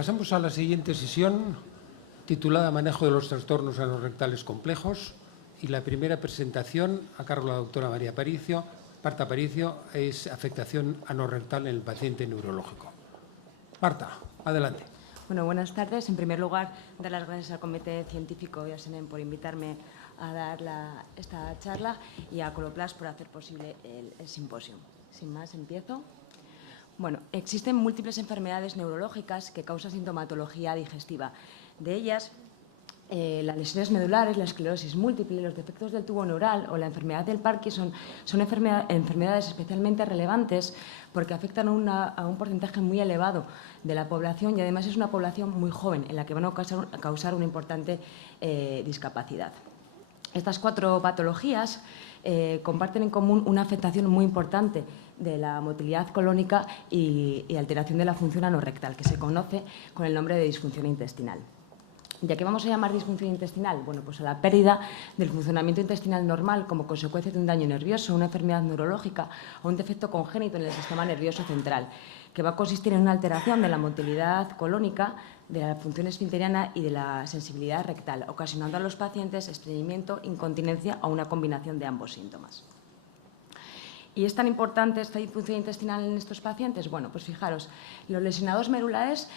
Pasamos a la siguiente sesión, titulada Manejo de los trastornos anorrectales complejos, y la primera presentación, a cargo de la doctora Marta Aparicio, es afectación anorrectal en el paciente neurológico. Marta, adelante. Bueno, buenas tardes. En primer lugar, dar las gracias al Comité Científico y a SENEM por invitarme a dar esta charla y a Coloplast por hacer posible el simposio. Sin más, empiezo. Bueno, existen múltiples enfermedades neurológicas que causan sintomatología digestiva. De ellas, las lesiones medulares, la esclerosis múltiple, los defectos del tubo neural o la enfermedad del Parkinson son enfermedades especialmente relevantes porque afectan a un porcentaje muy elevado de la población y además es una población muy joven en la que van a causar una importante discapacidad. Estas 4 patologías comparten en común una afectación muy importante de la motilidad colónica y alteración de la función anorrectal, que se conoce con el nombre de disfunción intestinal. ¿Y a qué vamos a llamar disfunción intestinal? Bueno, pues a la pérdida del funcionamiento intestinal normal como consecuencia de un daño nervioso, una enfermedad neurológica o un defecto congénito en el sistema nervioso central, que va a consistir en una alteración de la motilidad colónica, de la función esfinteriana y de la sensibilidad rectal, ocasionando a los pacientes estreñimiento, incontinencia o una combinación de ambos síntomas. ¿Y es tan importante esta disfunción intestinal en estos pacientes? Bueno, pues fijaros, los lesionados medulares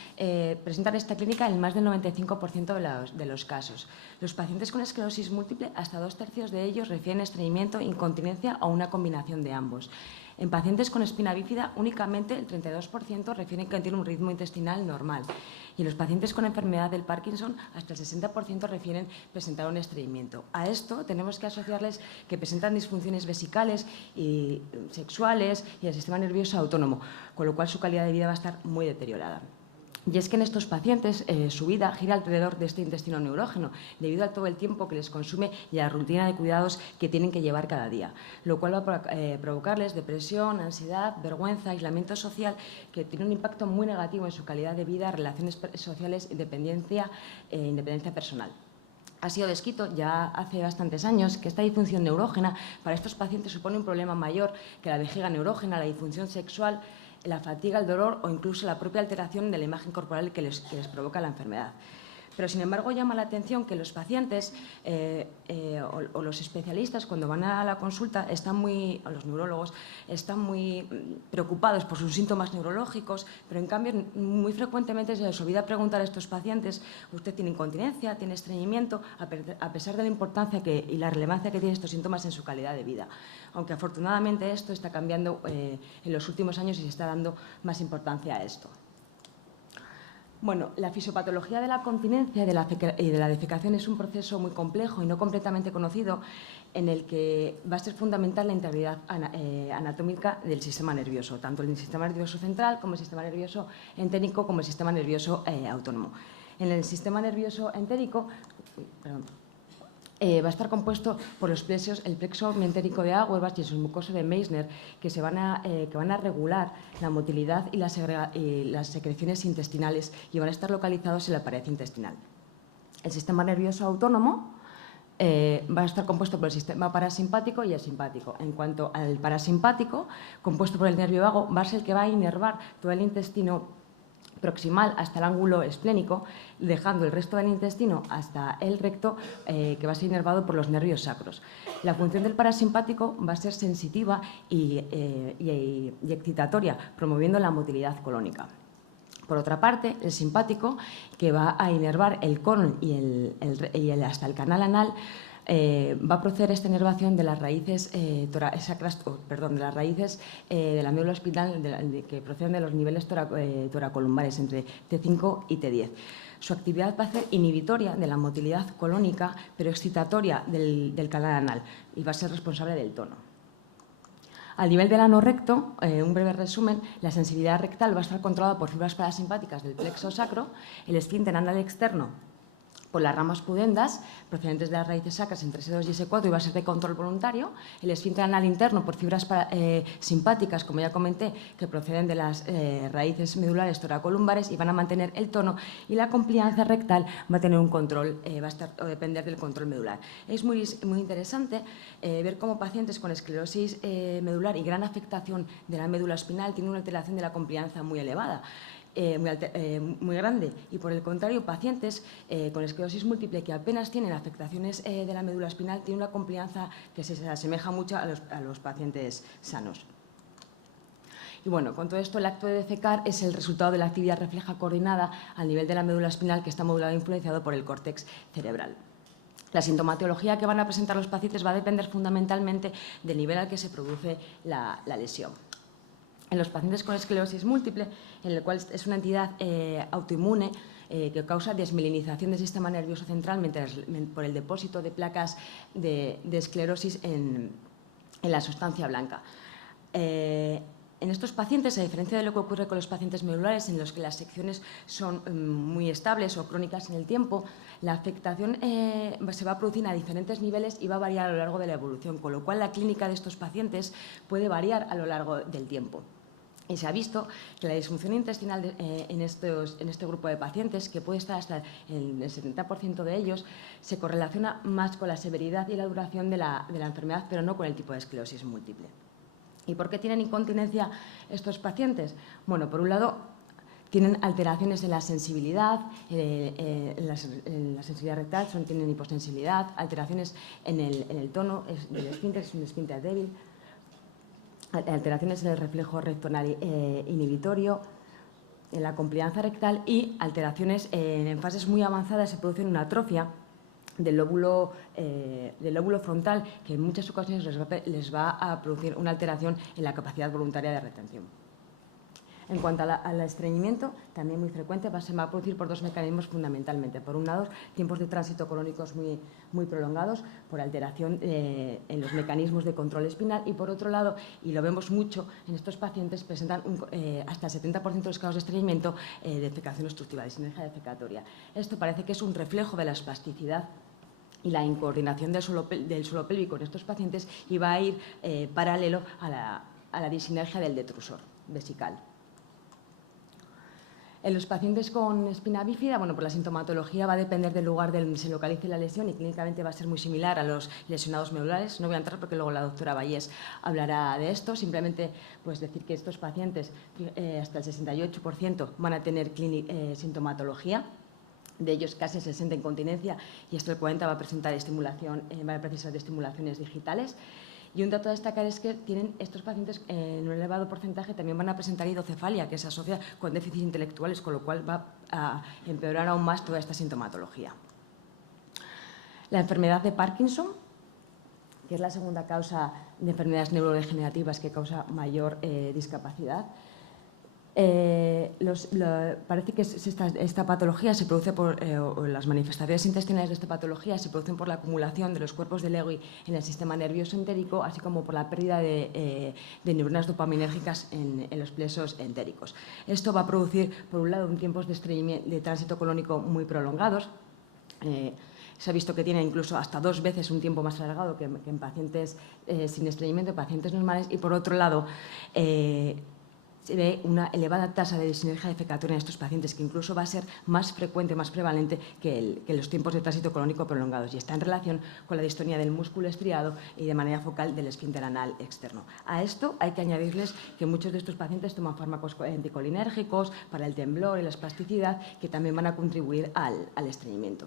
presentan esta clínica en más del 95% de los casos. Los pacientes con esclerosis múltiple, hasta 2/3 de ellos refieren estreñimiento, incontinencia o una combinación de ambos. En pacientes con espina bífida, únicamente el 32% refieren que tienen un ritmo intestinal normal. Y en los pacientes con enfermedad del Parkinson, hasta el 60% refieren presentar un estreñimiento. A esto tenemos que asociarles que presentan disfunciones vesicales y sexuales y el sistema nervioso autónomo, con lo cual su calidad de vida va a estar muy deteriorada. Y es que en estos pacientes su vida gira alrededor de este intestino neurógeno, debido a todo el tiempo que les consume y a la rutina de cuidados que tienen que llevar cada día, lo cual va a provocarles depresión, ansiedad, vergüenza, aislamiento social, que tiene un impacto muy negativo en su calidad de vida, relaciones sociales, independencia personal. Ha sido descrito ya hace bastantes años que esta disfunción neurógena para estos pacientes supone un problema mayor que la vejiga neurógena, la disfunción sexual, la fatiga, el dolor o incluso la propia alteración de la imagen corporal que les provoca la enfermedad. Pero, sin embargo, llama la atención que los pacientes o los especialistas, cuando van a la consulta, o los neurólogos, están muy preocupados por sus síntomas neurológicos, pero, en cambio, muy frecuentemente se les olvida preguntar a estos pacientes: ¿usted tiene incontinencia, tiene estreñimiento?, a pesar de la importancia y la relevancia que tienen estos síntomas en su calidad de vida. Aunque, afortunadamente, esto está cambiando en los últimos años y se está dando más importancia a esto. Bueno, la fisiopatología de la continencia y de la defecación es un proceso muy complejo y no completamente conocido, en el que va a ser fundamental la integridad anatómica del sistema nervioso, tanto el sistema nervioso central como el sistema nervioso entérico como el sistema nervioso autónomo. En el sistema nervioso entérico, va a estar compuesto por el plexo mentérico de Auerbach y el submucoso de Meissner, que van a regular la motilidad y las secreciones intestinales y van a estar localizados en la pared intestinal. El sistema nervioso autónomo va a estar compuesto por el sistema parasimpático y el simpático. En cuanto al parasimpático, compuesto por el nervio vago, va a ser el que va a inervar todo el intestino proximal hasta el ángulo esplénico, dejando el resto del intestino hasta el recto, que va a ser inervado por los nervios sacros. La función del parasimpático va a ser sensitiva y excitatoria, promoviendo la motilidad colónica. Por otra parte, el simpático, que va a inervar el colon hasta el canal anal, va a proceder esta inervación de las raíces de las raíces de la médula espinal que proceden de los niveles toracolumbares entre T5 y T10. Su actividad va a ser inhibitoria de la motilidad colónica, pero excitatoria del canal anal, y va a ser responsable del tono. Al nivel del ano recto, un breve resumen: la sensibilidad rectal va a estar controlada por fibras parasimpáticas del plexo sacro, el esfínter anal externo por las ramas pudendas procedentes de las raíces sacras entre S2 y S4 y va a ser de control voluntario, el esfínter anal interno por fibras simpáticas, como ya comenté, que proceden de las raíces medulares toracolumbares y van a mantener el tono, y la compliancia rectal va a tener un control, va a depender del control medular. Es muy interesante ver cómo pacientes con esclerosis medular y gran afectación de la médula espinal tienen una alteración de la compliancia muy elevada, muy grande, y por el contrario, pacientes con esclerosis múltiple que apenas tienen afectaciones de la médula espinal tienen una complianza que se asemeja mucho a los pacientes sanos. Y bueno, con todo esto, el acto de defecar es el resultado de la actividad refleja coordinada al nivel de la médula espinal que está modulado e influenciado por el córtex cerebral. La sintomatología que van a presentar los pacientes va a depender fundamentalmente del nivel al que se produce la lesión. En los pacientes con esclerosis múltiple, en el cual es una entidad autoinmune que causa desmielinización del sistema nervioso central por el depósito de placas de esclerosis en la sustancia blanca. En estos pacientes, a diferencia de lo que ocurre con los pacientes medulares, en los que las secciones son muy estables o crónicas en el tiempo, la afectación se va a producir a diferentes niveles y va a variar a lo largo de la evolución, con lo cual la clínica de estos pacientes puede variar a lo largo del tiempo. Y se ha visto que la disfunción intestinal en este grupo de pacientes, que puede estar hasta en el 70% de ellos, se correlaciona más con la severidad y la duración de la enfermedad, pero no con el tipo de esclerosis múltiple. ¿Y por qué tienen incontinencia estos pacientes? Bueno, por un lado, tienen alteraciones en la sensibilidad, en la sensibilidad rectal, tienen hiposensibilidad, alteraciones en el tono del esfínter, es un esfínter débil, alteraciones en el reflejo rectonal inhibitorio, en la complianza rectal y alteraciones en fases muy avanzadas se produce una atrofia del lóbulo frontal, que en muchas ocasiones les va a producir una alteración en la capacidad voluntaria de retención. En cuanto al estreñimiento, también muy frecuente, se va a producir por dos mecanismos fundamentalmente. Por un lado, tiempos de tránsito colónicos muy prolongados por alteración en los mecanismos de control espinal, y por otro lado, y lo vemos mucho en estos pacientes, presentan hasta el 70% de los casos de estreñimiento de defecación obstructiva, de sinergia defecatoria. Esto parece que es un reflejo de la espasticidad y la incoordinación del suelo pélvico en estos pacientes, y va a ir paralelo a la disinergia del detrusor vesical. En los pacientes con espina bífida, bueno, pues la sintomatología va a depender del lugar donde se localice la lesión y clínicamente va a ser muy similar a los lesionados medulares. No voy a entrar porque luego la doctora Vallés hablará de esto. Simplemente pues decir que estos pacientes, hasta el 68%, van a tener sintomatología. De ellos casi el 60% incontinencia, y esto el 40% va a presentar va a precisar de estimulaciones digitales. Y un dato a destacar es que estos pacientes, en un elevado porcentaje, también van a presentar hidrocefalia, que se asocia con déficits intelectuales, con lo cual va a empeorar aún más toda esta sintomatología. La enfermedad de Parkinson, que es la segunda causa de enfermedades neurodegenerativas que causa mayor discapacidad. Parece que esta patología se produce o las manifestaciones intestinales de esta patología se producen por la acumulación de los cuerpos de Lewy en el sistema nervioso entérico, así como por la pérdida de neuronas dopaminérgicas en los plexos entéricos. Esto va a producir, por un lado, tiempos de tránsito colónico muy prolongados. Se ha visto que tiene incluso hasta 2 veces un tiempo más alargado que en pacientes sin estreñimiento, pacientes normales, y por otro lado, se ve una elevada tasa de disinergia defecatoria en estos pacientes, que incluso va a ser más frecuente, más prevalente que los tiempos de tránsito colónico prolongados, y está en relación con la distonía del músculo estriado y de manera focal del esfínter anal externo. A esto hay que añadirles que muchos de estos pacientes toman fármacos anticolinérgicos para el temblor y la espasticidad, que también van a contribuir al estreñimiento.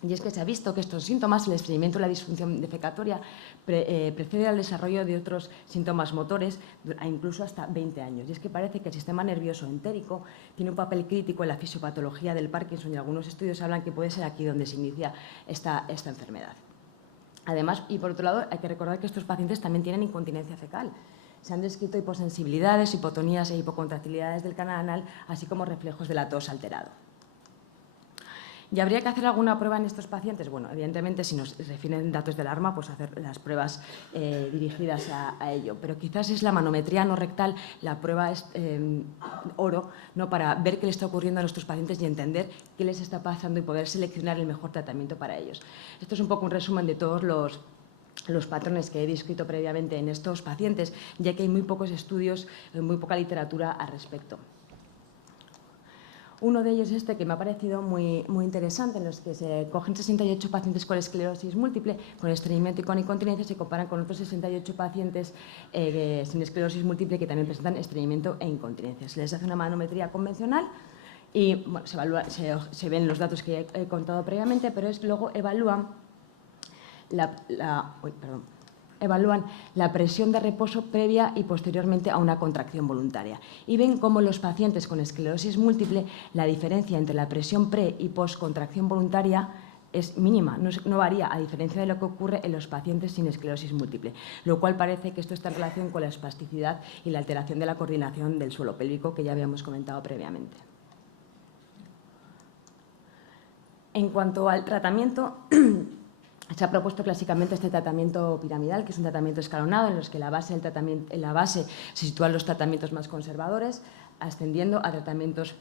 Y es que se ha visto que estos síntomas, el estreñimiento y la disfunción defecatoria, precede al desarrollo de otros síntomas motores, incluso hasta 20 años. Y es que parece que el sistema nervioso entérico tiene un papel crítico en la fisiopatología del Parkinson, y algunos estudios hablan que puede ser aquí donde se inicia esta enfermedad. Además, y por otro lado, hay que recordar que estos pacientes también tienen incontinencia fecal. Se han descrito hiposensibilidades, hipotonías e hipocontractilidades del canal anal, así como reflejos de la tos alterado. ¿Y habría que hacer alguna prueba en estos pacientes? Bueno, evidentemente, si nos refieren datos del ARMA, pues hacer las pruebas dirigidas a ello. Pero quizás es la manometría no rectal, la prueba es oro, ¿no?, para ver qué le está ocurriendo a nuestros pacientes y entender qué les está pasando y poder seleccionar el mejor tratamiento para ellos. Esto es un poco un resumen de todos los patrones que he descrito previamente en estos pacientes, ya que hay muy pocos estudios, muy poca literatura al respecto. Uno de ellos es este, que me ha parecido muy interesante, en los que se cogen 68 pacientes con esclerosis múltiple, con estreñimiento y con incontinencia, se comparan con otros 68 pacientes sin esclerosis múltiple que también presentan estreñimiento e incontinencia. Se les hace una manometría convencional y bueno, se ven los datos que he contado previamente, pero luego evalúan evalúan la presión de reposo previa y posteriormente a una contracción voluntaria y ven cómo los pacientes con esclerosis múltiple la diferencia entre la presión pre y post contracción voluntaria es mínima, no varía, a diferencia de lo que ocurre en los pacientes sin esclerosis múltiple, lo cual parece que esto está en relación con la espasticidad y la alteración de la coordinación del suelo pélvico que ya habíamos comentado previamente. En cuanto al tratamiento, se ha propuesto clásicamente este tratamiento piramidal, que es un tratamiento escalonado en los que en la base se sitúan los tratamientos más conservadores, ascendiendo a tratamientos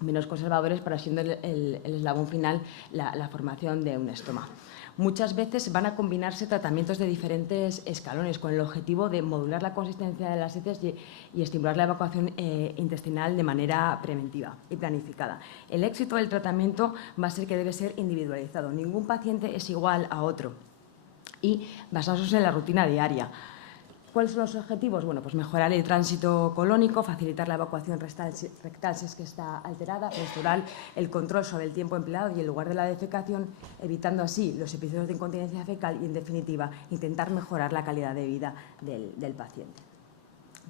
menos conservadores para siendo el eslabón final la formación de un estoma. Muchas veces van a combinarse tratamientos de diferentes escalones con el objetivo de modular la consistencia de las heces y estimular la evacuación intestinal de manera preventiva y planificada. El éxito del tratamiento va a ser que debe ser individualizado. Ningún paciente es igual a otro y basados en la rutina diaria. ¿Cuáles son los objetivos? Bueno, pues mejorar el tránsito colónico, facilitar la evacuación rectal si es que está alterada, restaurar el control sobre el tiempo empleado y el lugar de la defecación, evitando así los episodios de incontinencia fecal y, en definitiva, intentar mejorar la calidad de vida del paciente.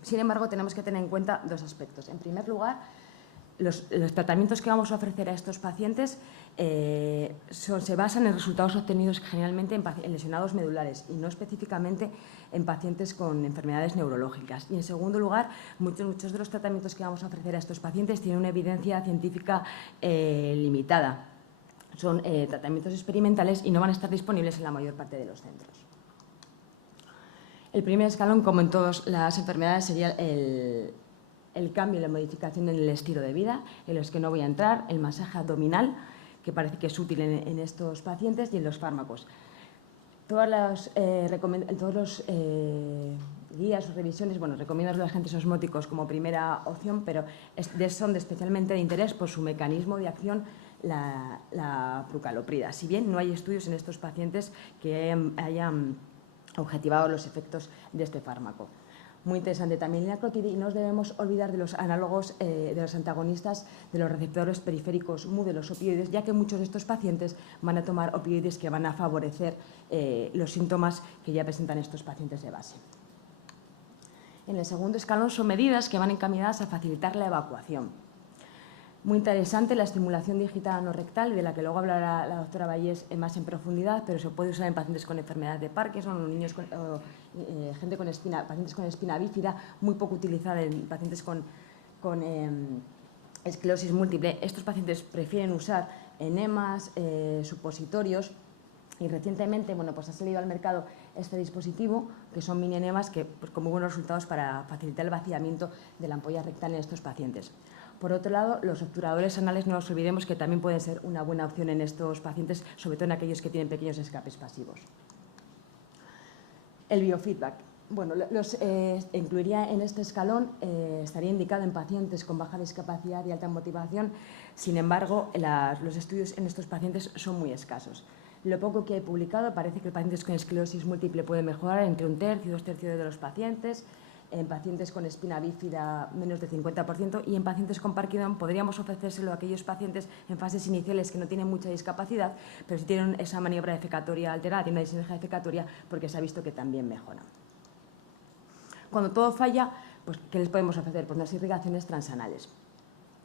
Sin embargo, tenemos que tener en cuenta dos aspectos. En primer lugar, los tratamientos que vamos a ofrecer a estos pacientes se basan en resultados obtenidos generalmente en lesionados medulares y no específicamente en pacientes con enfermedades neurológicas. Y en segundo lugar, muchos de los tratamientos que vamos a ofrecer a estos pacientes tienen una evidencia científica limitada. Son tratamientos experimentales y no van a estar disponibles en la mayor parte de los centros. El primer escalón, como en todas las enfermedades, sería el cambio y la modificación en el estilo de vida, en los que no voy a entrar, el masaje abdominal, que parece que es útil en estos pacientes, y en los fármacos. Todos los guías o revisiones, bueno, recomiendan los agentes osmóticos como primera opción, pero son especialmente de interés por su mecanismo de acción, la prucaloprida. Si bien no hay estudios en estos pacientes que hayan objetivado los efectos de este fármaco. Muy interesante también la clotida, y no nos debemos olvidar de los análogos, de los antagonistas de los receptores periféricos MU de los opioides, ya que muchos de estos pacientes van a tomar opioides que van a favorecer los síntomas que ya presentan estos pacientes de base. En el segundo escalón son medidas que van encaminadas a facilitar la evacuación. Muy interesante la estimulación digital anorrectal, de la que luego hablará la doctora Vallés más en profundidad, pero se puede usar en pacientes con enfermedad de Parkinson o niños pacientes con espina bífida, muy poco utilizada en pacientes con esclerosis múltiple. Estos pacientes prefieren usar enemas, supositorios, y recientemente pues ha salido al mercado este dispositivo, que son mini enemas, que con muy buenos resultados para facilitar el vaciamiento de la ampolla rectal en estos pacientes. Por otro lado, los obturadores anales, no nos olvidemos que también pueden ser una buena opción en estos pacientes, sobre todo en aquellos que tienen pequeños escapes pasivos. El biofeedback. Bueno, incluiría en este escalón, estaría indicado en pacientes con baja discapacidad y alta motivación. Sin embargo, los estudios en estos pacientes son muy escasos. Lo poco que he publicado parece que pacientes con esclerosis múltiple pueden mejorar entre 1/3 y 2/3 de los pacientes. En pacientes con espina bífida menos del 50%, y en pacientes con Parkinson podríamos ofrecérselo a aquellos pacientes en fases iniciales que no tienen mucha discapacidad, pero sí tienen esa maniobra defecatoria alterada, tienen una disnergia defecatoria, porque se ha visto que también mejora. Cuando todo falla, pues, ¿qué les podemos ofrecer? Pues unas irrigaciones transanales.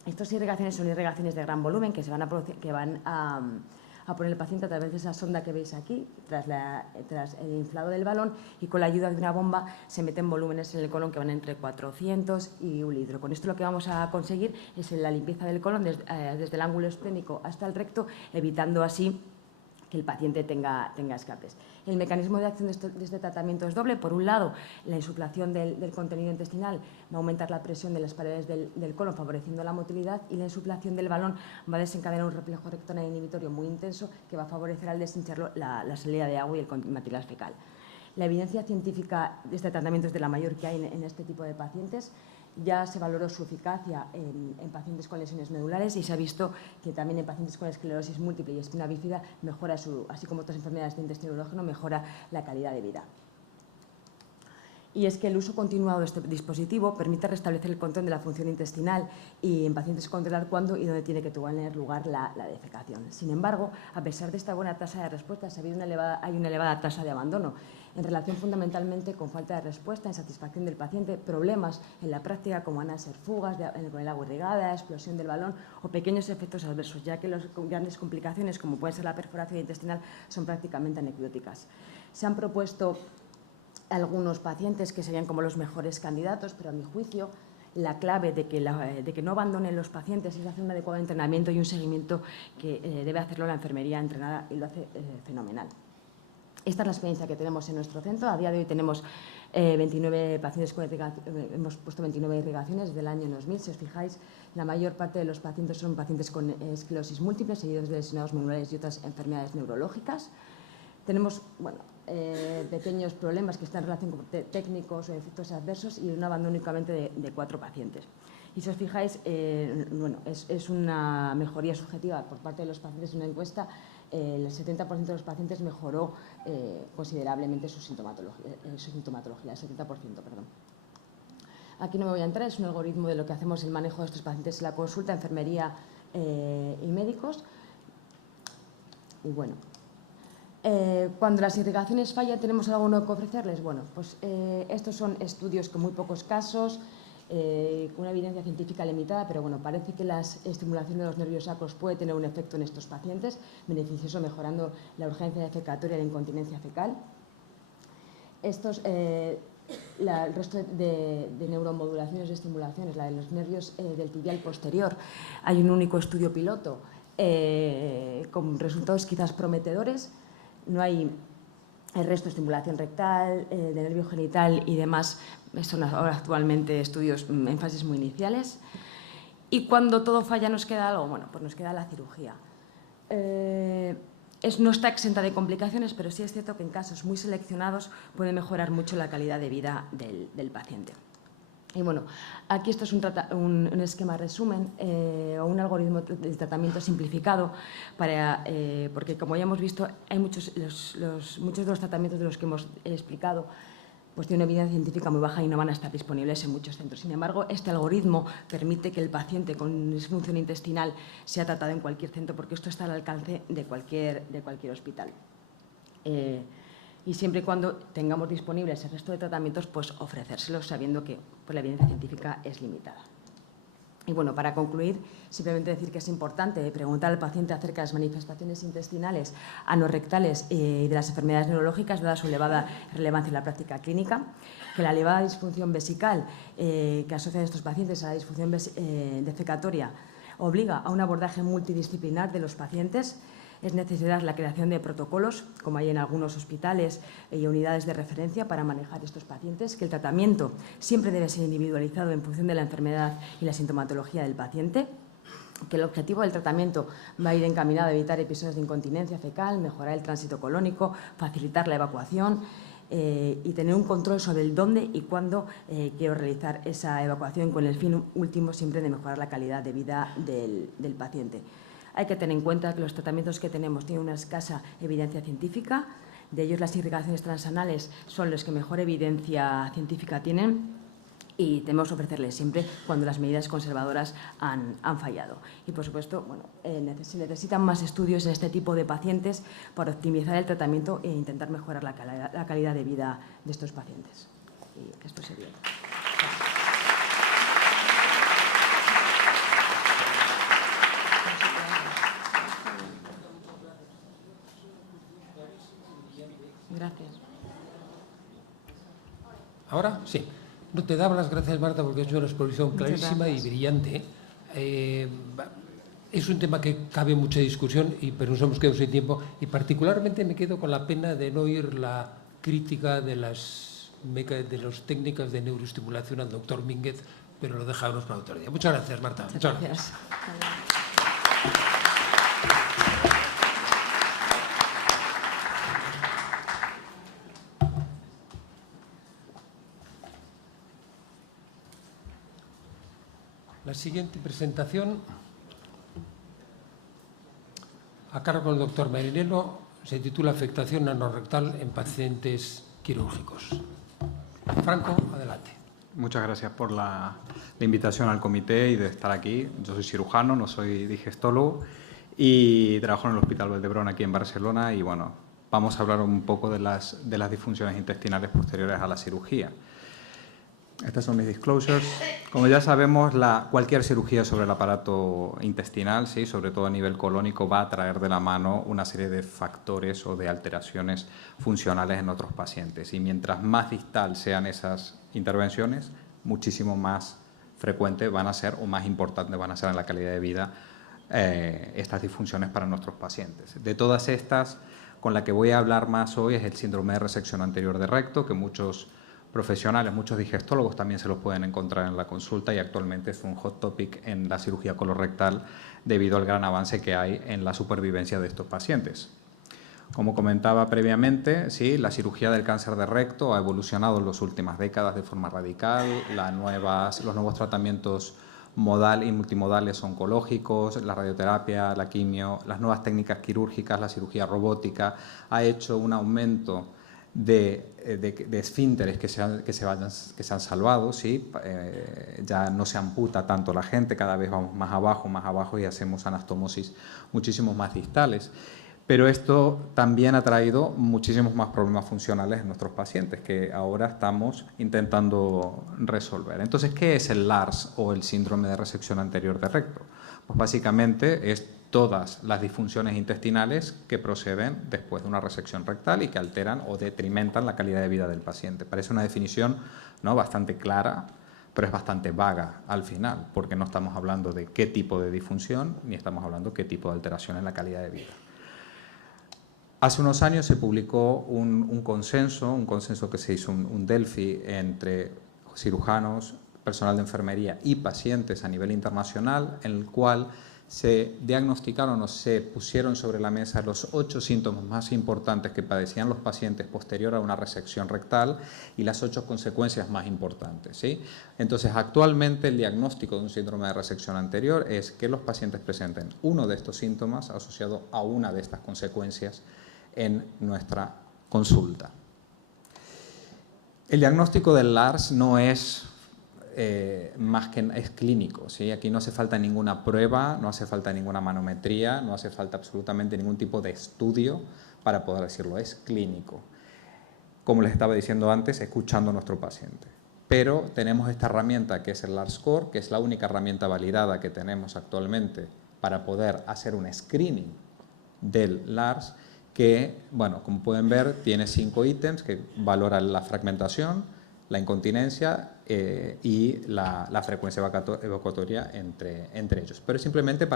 Estas irrigaciones son irrigaciones de gran volumen que van a poner el paciente a través de esa sonda que veis aquí, tras el inflado del balón, y con la ayuda de una bomba se meten volúmenes en el colon que van entre 400 y 1 litro. Con esto lo que vamos a conseguir es la limpieza del colon desde el ángulo esplénico hasta el recto, evitando así que el paciente tenga escapes. El mecanismo de acción de este tratamiento es doble. Por un lado, la insuflación del contenido intestinal va a aumentar la presión de las paredes del colon, favoreciendo la motilidad, y la insuflación del balón va a desencadenar un reflejo rectal inhibitorio muy intenso que va a favorecer al deshincharlo la salida de agua y el material fecal. La evidencia científica de este tratamiento es de la mayor que hay en este tipo de pacientes. Ya se valoró su eficacia en pacientes con lesiones medulares y se ha visto que también en pacientes con esclerosis múltiple y espina bífida mejora, así como otras enfermedades de intestino urógeno, mejora la calidad de vida. Y es que el uso continuado de este dispositivo permite restablecer el control de la función intestinal y en pacientes controlar cuándo y dónde tiene que tener lugar la defecación. Sin embargo, a pesar de esta buena tasa de respuesta, hay una elevada tasa de abandono, en relación fundamentalmente con falta de respuesta, insatisfacción del paciente, problemas en la práctica como van a ser fugas con el agua irrigada, explosión del balón o pequeños efectos adversos, ya que las grandes complicaciones, como puede ser la perforación intestinal, son prácticamente anecdóticas. Se han propuesto algunos pacientes que serían como los mejores candidatos, pero a mi juicio la clave de que no abandonen los pacientes es hacer un adecuado entrenamiento y un seguimiento que debe hacerlo la enfermería entrenada y lo hace fenomenal. Esta es la experiencia que tenemos en nuestro centro. A día de hoy tenemos 29 pacientes con irrigación, hemos puesto 29 irrigaciones desde el año 2000. Si os fijáis, la mayor parte de los pacientes son pacientes con esclerosis múltiple, seguidos de lesionados medulares y otras enfermedades neurológicas. Tenemos pequeños problemas que están en relación con técnicos o efectos adversos y un abandono únicamente de 4 pacientes. Y si os fijáis, es una mejoría subjetiva por parte de los pacientes. En una encuesta, el 70% de los pacientes mejoró considerablemente su sintomatología, el 70%, perdón. Aquí no me voy a entrar, es un algoritmo de lo que hacemos el manejo de estos pacientes en la consulta, enfermería y médicos. Y bueno, cuando las irrigaciones fallan, ¿tenemos algo nuevo que ofrecerles? Bueno, pues estos son estudios con muy pocos casos, con una evidencia científica limitada, pero bueno, parece que la estimulación de los nervios sacros puede tener un efecto en estos pacientes, beneficioso, mejorando la urgencia defecatoria y la incontinencia fecal. El resto de neuromodulaciones y estimulaciones, la de los nervios del tibial posterior, hay un único estudio piloto con resultados quizás prometedores. No hay el resto de estimulación rectal, de nervio genital y demás. Son ahora actualmente estudios en fases muy iniciales. Y cuando todo falla, ¿nos queda algo? Bueno, pues nos queda la cirugía. No está exenta de complicaciones, pero sí es cierto que en casos muy seleccionados puede mejorar mucho la calidad de vida del paciente. Y bueno, aquí esto es un esquema resumen o un algoritmo de tratamiento simplificado porque, como ya hemos visto, hay muchos de los tratamientos de los que hemos explicado pues tienen una evidencia científica muy baja y no van a estar disponibles en muchos centros. Sin embargo, este algoritmo permite que el paciente con disfunción intestinal sea tratado en cualquier centro, porque esto está al alcance de cualquier hospital. Y siempre y cuando tengamos disponibles el resto de tratamientos, pues ofrecérselos sabiendo que pues, la evidencia científica es limitada. Y bueno, para concluir, simplemente decir que es importante preguntar al paciente acerca de las manifestaciones intestinales, anorrectales y de las enfermedades neurológicas, dada su elevada relevancia en la práctica clínica, que la elevada disfunción vesical que asocian estos pacientes a la disfunción defecatoria obliga a un abordaje multidisciplinar de los pacientes. Es necesaria la creación de protocolos, como hay en algunos hospitales y unidades de referencia para manejar estos pacientes, que el tratamiento siempre debe ser individualizado en función de la enfermedad y la sintomatología del paciente, que el objetivo del tratamiento va a ir encaminado a evitar episodios de incontinencia fecal, mejorar el tránsito colónico, facilitar la evacuación y tener un control sobre el dónde y cuándo quiero realizar esa evacuación, con el fin último siempre de mejorar la calidad de vida del paciente. Hay que tener en cuenta que los tratamientos que tenemos tienen una escasa evidencia científica. De ellos, las irrigaciones transanales son los que mejor evidencia científica tienen y tenemos que ofrecerles siempre cuando las medidas conservadoras han fallado. Y, por supuesto, bueno, se necesitan más estudios en este tipo de pacientes para optimizar el tratamiento e intentar mejorar la calidad de vida de estos pacientes. Y esto sería. Gracias. ¿Ahora? Sí. No, te daba las gracias, Marta, porque has hecho una exposición clarísima y brillante. Es un tema que cabe mucha discusión, pero nos hemos quedado sin tiempo. Y particularmente me quedo con la pena de no oír la crítica de las técnicas de neuroestimulación al doctor Mínguez, pero lo dejamos para otro día. Muchas gracias, Marta. Muchas gracias. La siguiente presentación, a cargo del doctor Marinello, se titula Afectación anorrectal en pacientes quirúrgicos. Franco, adelante. Muchas gracias por la invitación al comité y de estar aquí. Yo soy cirujano, no soy digestólogo y trabajo en el Hospital Vall-d'Hebron aquí en Barcelona y bueno, vamos a hablar un poco de las disfunciones intestinales posteriores a la cirugía. Estas son mis disclosures. Como ya sabemos, cualquier cirugía sobre el aparato intestinal, ¿sí? Sobre todo a nivel colónico, va a traer de la mano una serie de factores o de alteraciones funcionales en otros pacientes. Y mientras más distal sean esas intervenciones, muchísimo más frecuentes van a ser o más importantes van a ser en la calidad de vida estas disfunciones para nuestros pacientes. De todas estas, con la que voy a hablar más hoy es el síndrome de resección anterior de recto, que muchos profesionales, muchos digestólogos también se los pueden encontrar en la consulta y actualmente es un hot topic en la cirugía colorectal debido al gran avance que hay en la supervivencia de estos pacientes. Como comentaba previamente, sí, la cirugía del cáncer de recto ha evolucionado en las últimas décadas de forma radical. Los nuevos tratamientos modal y multimodales oncológicos, la radioterapia, la quimio, las nuevas técnicas quirúrgicas, la cirugía robótica, ha hecho un aumento de esfínteres que se han salvado, ¿sí? Ya no se amputa tanto la gente, cada vez vamos más abajo y hacemos anastomosis muchísimo más distales. Pero esto también ha traído muchísimos más problemas funcionales en nuestros pacientes que ahora estamos intentando resolver. Entonces, ¿qué es el LARS o el síndrome de resección anterior de recto? Pues básicamente es todas las disfunciones intestinales que proceden después de una resección rectal y que alteran o detrimentan la calidad de vida del paciente. Parece una definición, ¿no?, bastante clara, pero es bastante vaga al final, porque no estamos hablando de qué tipo de disfunción ni estamos hablando de qué tipo de alteración en la calidad de vida. Hace unos años se publicó un consenso que se hizo un Delphi entre cirujanos, personal de enfermería y pacientes a nivel internacional, en el cual se diagnosticaron o se pusieron sobre la mesa los 8 síntomas más importantes que padecían los pacientes posterior a una resección rectal y las 8 consecuencias más importantes, ¿sí? Entonces, actualmente el diagnóstico de un síndrome de resección anterior es que los pacientes presenten uno de estos síntomas asociado a una de estas consecuencias en nuestra consulta. El diagnóstico del LARS no es más que es clínico, ¿sí? Aquí no hace falta ninguna prueba, no hace falta ninguna manometría, no hace falta absolutamente ningún tipo de estudio para poder decirlo, es clínico. Como les estaba diciendo antes, escuchando a nuestro paciente. Pero tenemos esta herramienta que es el LARS Score, que es la única herramienta validada que tenemos actualmente para poder hacer un screening del LARS, que, bueno, como pueden ver, tiene 5 ítems que valoran la fragmentación, la incontinencia y la frecuencia evacuatoria entre ellos. Pero simplemente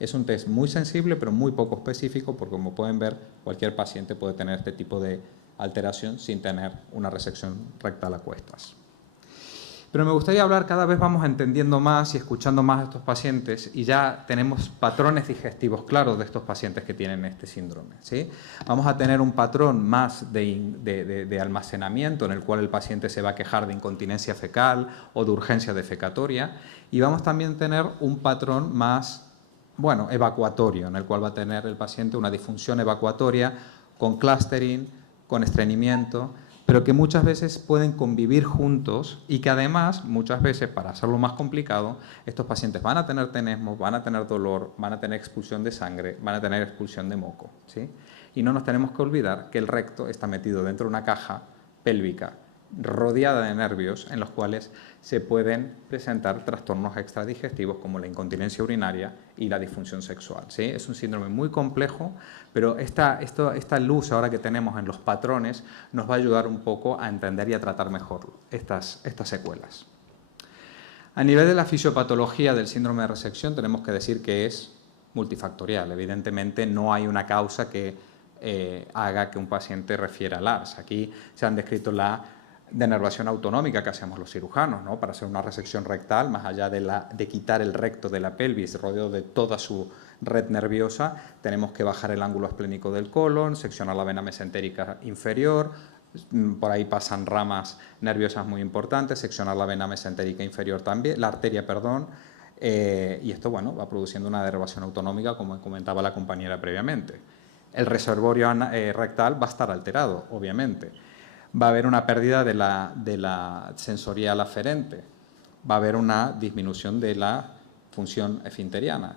es un test muy sensible, pero muy poco específico, porque como pueden ver, cualquier paciente puede tener este tipo de alteración sin tener una resección rectal a cuestas. Pero me gustaría hablar, cada vez vamos entendiendo más y escuchando más a estos pacientes y ya tenemos patrones digestivos claros de estos pacientes que tienen este síndrome, ¿sí? Vamos a tener un patrón más de almacenamiento en el cual el paciente se va a quejar de incontinencia fecal o de urgencia defecatoria y vamos también a tener un patrón más, bueno, evacuatorio, en el cual va a tener el paciente una disfunción evacuatoria con clustering, con estreñimiento, pero que muchas veces pueden convivir juntos y que además, muchas veces, para hacerlo más complicado, estos pacientes van a tener tenesmo, van a tener dolor, van a tener expulsión de sangre, van a tener expulsión de moco, ¿sí? Y no nos tenemos que olvidar que el recto está metido dentro de una caja pélvica rodeada de nervios en los cuales se pueden presentar trastornos extradigestivos como la incontinencia urinaria y la disfunción sexual, ¿sí? Es un síndrome muy complejo, pero esta luz ahora que tenemos en los patrones nos va a ayudar un poco a entender y a tratar mejor estas secuelas. A nivel de la fisiopatología del síndrome de resección tenemos que decir que es multifactorial. Evidentemente no hay una causa que haga que un paciente refiera a LARS. Aquí se han descrito la denervación autonómica que hacemos los cirujanos, ¿no? Para hacer una resección rectal, más allá de quitar el recto de la pelvis rodeado de toda su red nerviosa, tenemos que bajar el ángulo esplénico del colon, seccionar la vena mesentérica inferior, por ahí pasan ramas nerviosas muy importantes, seccionar la vena mesentérica inferior también, la arteria, perdón, Y esto, bueno, va produciendo una denervación autonómica, como comentaba la compañera previamente. El reservorio rectal va a estar alterado, obviamente. Va a haber una pérdida de la sensorial aferente. Va a haber una disminución de la función esfinteriana.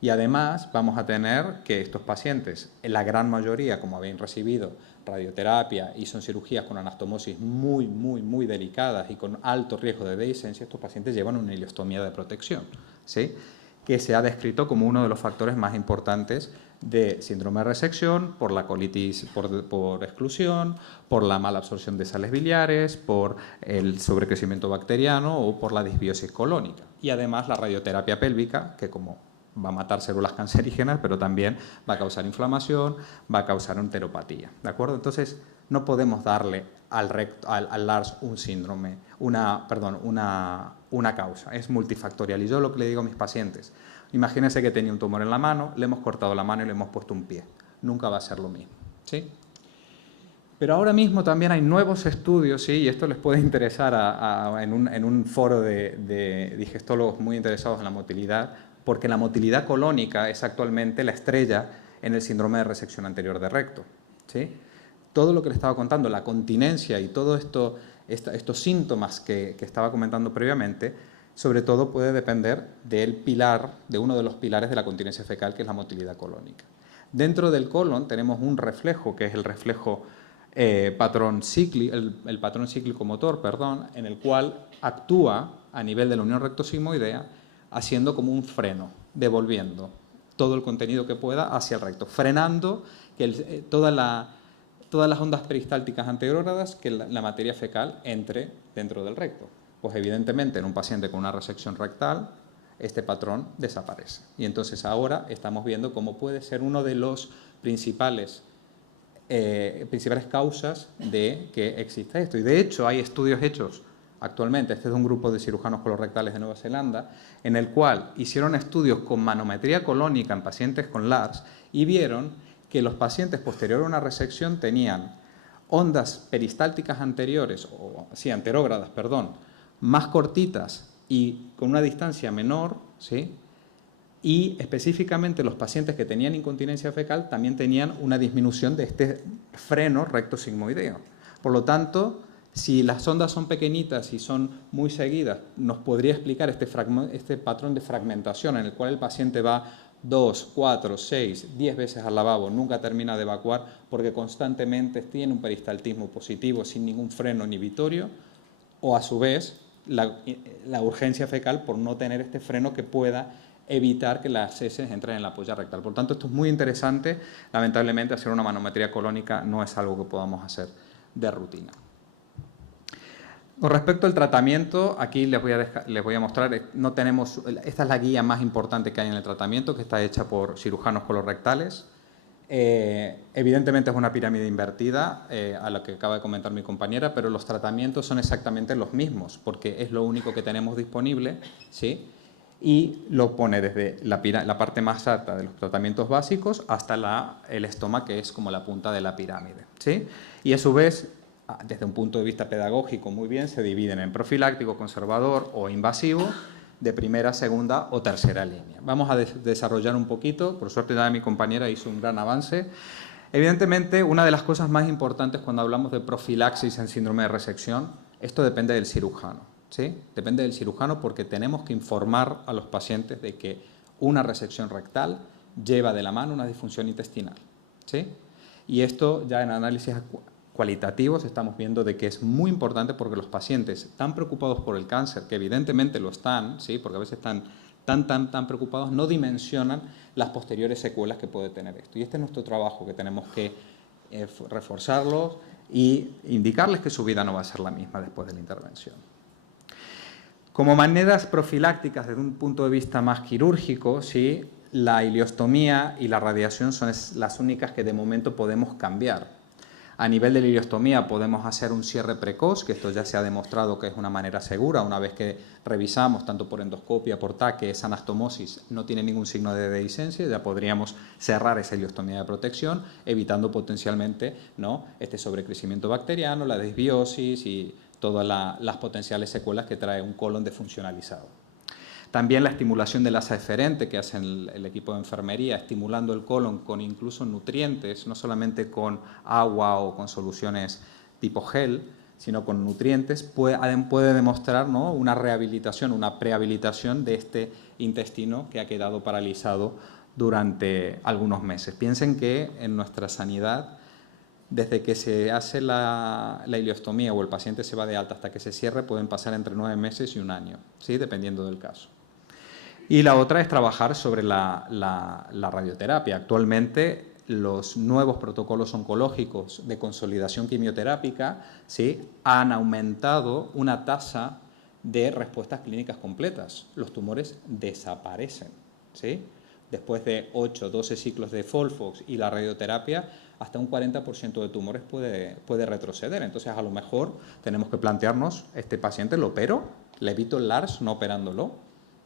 Y además vamos a tener que estos pacientes, en la gran mayoría, como habéis recibido radioterapia y son cirugías con anastomosis muy delicadas y con alto riesgo de dehiscencia, estos pacientes llevan una ileostomía de protección, ¿sí? Que se ha descrito como uno de los factores más importantes de síndrome de resección, por la colitis por exclusión, por la mala absorción de sales biliares, por el sobrecrecimiento bacteriano o por la disbiosis colónica. Y además la radioterapia pélvica, que como va a matar células cancerígenas, pero también va a causar inflamación, va a causar enteropatía, ¿de acuerdo? Entonces, no podemos darle al LARS un síndrome, una causa, es multifactorial. Y yo lo que le digo a mis pacientes, imagínense que tenía un tumor en la mano, le hemos cortado la mano y le hemos puesto un pie. Nunca va a ser lo mismo, ¿sí? Pero ahora mismo también hay nuevos estudios, ¿sí? Y esto les puede interesar en un foro de digestólogos muy interesados en la motilidad, porque la motilidad colónica es actualmente la estrella en el síndrome de resección anterior de recto, ¿sí? Todo lo que le estaba contando, la continencia y todos estos síntomas que estaba comentando previamente, sobre todo puede depender del pilar, de uno de los pilares de la continencia fecal, que es la motilidad colónica. Dentro del colon tenemos un reflejo, que es el reflejo patrón cíclico, el patrón cíclico motor, perdón, en el cual actúa a nivel de la unión recto-sigmoidea, haciendo como un freno, devolviendo todo el contenido que pueda hacia el recto, frenando que todas las ondas peristálticas anterógradas, que la materia fecal entre dentro del recto. Pues evidentemente en un paciente con una resección rectal este patrón desaparece. Y entonces ahora estamos viendo cómo puede ser uno de los principales causas de que exista esto. Y de hecho hay estudios hechos actualmente, este es de un grupo de cirujanos colorectales de Nueva Zelanda, en el cual hicieron estudios con manometría colónica en pacientes con LARS y vieron que los pacientes posterior a una resección tenían ondas peristálticas anteriores, anterógradas, perdón, más cortitas y con una distancia menor, ¿sí? Y específicamente los pacientes que tenían incontinencia fecal también tenían una disminución de este freno recto-sigmoideo. Por lo tanto, si las ondas son pequeñitas y son muy seguidas, nos podría explicar este patrón de fragmentación en el cual el paciente va 2, 4, 6, 10 veces al lavabo, nunca termina de evacuar porque constantemente tiene un peristaltismo positivo sin ningún freno inhibitorio, o a su vez la urgencia fecal por no tener este freno que pueda evitar que las heces entren en la polla rectal. Por tanto, esto es muy interesante. Lamentablemente, hacer una manometría colónica no es algo que podamos hacer de rutina. Con respecto al tratamiento, aquí les voy a mostrar, esta es la guía más importante que hay en el tratamiento, que está hecha por cirujanos colorectales. Evidentemente es una pirámide invertida, a lo que acaba de comentar mi compañera, pero los tratamientos son exactamente los mismos, porque es lo único que tenemos disponible, ¿sí? Y lo pone desde la parte más alta de los tratamientos básicos hasta el estoma, que es como la punta de la pirámide, ¿sí? Y a su vez, desde un punto de vista pedagógico, muy bien, se dividen en profiláctico, conservador o invasivo, de primera, segunda o tercera línea. Vamos a desarrollar un poquito, por suerte ya mi compañera hizo un gran avance. Evidentemente, una de las cosas más importantes cuando hablamos de profilaxis en síndrome de resección, esto depende del cirujano, ¿sí? Depende del cirujano porque tenemos que informar a los pacientes de que una resección rectal lleva de la mano una disfunción intestinal, ¿sí? Y esto ya en análisis cualitativos estamos viendo de que es muy importante porque los pacientes tan preocupados por el cáncer, que evidentemente lo están, ¿sí? Porque a veces están tan preocupados, no dimensionan las posteriores secuelas que puede tener esto. Y este es nuestro trabajo, que tenemos que reforzarlos y indicarles que su vida no va a ser la misma después de la intervención. Como maneras profilácticas desde un punto de vista más quirúrgico, ¿sí? La ileostomía y la radiación son las únicas que de momento podemos cambiar. A nivel de la ileostomía podemos hacer un cierre precoz, que esto ya se ha demostrado que es una manera segura. Una vez que revisamos, tanto por endoscopia, por TAC, esa anastomosis no tiene ningún signo de dehiscencia, ya podríamos cerrar esa ileostomía de protección, evitando potencialmente, ¿no?, este sobrecrecimiento bacteriano, la disbiosis y todas las potenciales secuelas que trae un colon desfuncionalizado. También la estimulación del asa eferente que hace el equipo de enfermería, estimulando el colon con incluso nutrientes, no solamente con agua o con soluciones tipo gel, sino con nutrientes, puede demostrar, ¿no?, una rehabilitación, una prehabilitación de este intestino que ha quedado paralizado durante algunos meses. Piensen que en nuestra sanidad, desde que se hace la ileostomía o el paciente se va de alta hasta que se cierre, pueden pasar entre 9 meses y 1 año, ¿sí?, dependiendo del caso. Y la otra es trabajar sobre la radioterapia. Actualmente, los nuevos protocolos oncológicos de consolidación quimioterápica, ¿sí?, han aumentado una tasa de respuestas clínicas completas. Los tumores desaparecen, ¿sí? Después de 8 o 12 ciclos de FOLFOX y la radioterapia, hasta un 40% de tumores puede retroceder. Entonces, a lo mejor tenemos que plantearnos, este paciente lo opero, le evito el LARS no operándolo,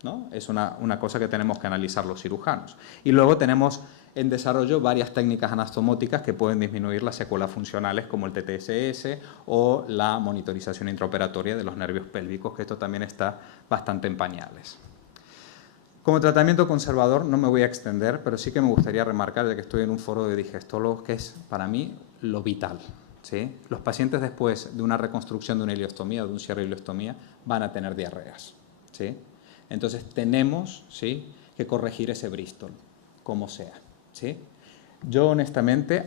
¿no? Es una cosa que tenemos que analizar los cirujanos. Y luego tenemos en desarrollo varias técnicas anastomóticas que pueden disminuir las secuelas funcionales, como el TTSS o la monitorización intraoperatoria de los nervios pélvicos, que esto también está bastante en pañales. Como tratamiento conservador no me voy a extender, pero sí que me gustaría remarcar, ya que estoy en un foro de digestólogos, que es para mí lo vital, ¿sí? Los pacientes después de una reconstrucción de una ileostomía o de un cierre de ileostomía van a tener diarreas, ¿sí? Entonces tenemos, ¿sí?, que corregir ese Bristol, como sea, ¿sí? Yo honestamente,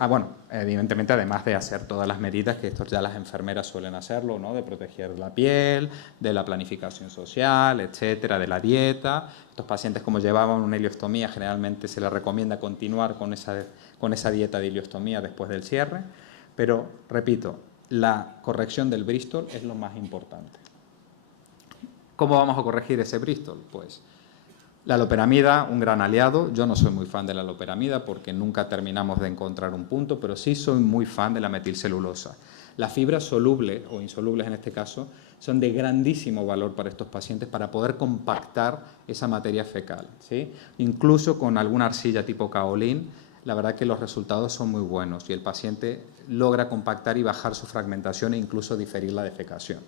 evidentemente además de hacer todas las medidas que esto ya las enfermeras suelen hacerlo, ¿no?, de proteger la piel, de la planificación social, etcétera, de la dieta. Estos pacientes, como llevaban una ileostomía, generalmente se les recomienda continuar con esa dieta de ileostomía después del cierre, pero repito, la corrección del Bristol es lo más importante. ¿Cómo vamos a corregir ese Bristol? Pues la loperamida, un gran aliado. Yo no soy muy fan de la loperamida porque nunca terminamos de encontrar un punto, pero sí soy muy fan de la metilcelulosa. Las fibras solubles, o insolubles en este caso, son de grandísimo valor para estos pacientes para poder compactar esa materia fecal, ¿sí? Incluso con alguna arcilla tipo kaolín, la verdad que los resultados son muy buenos y el paciente logra compactar y bajar su fragmentación e incluso diferir la defecación.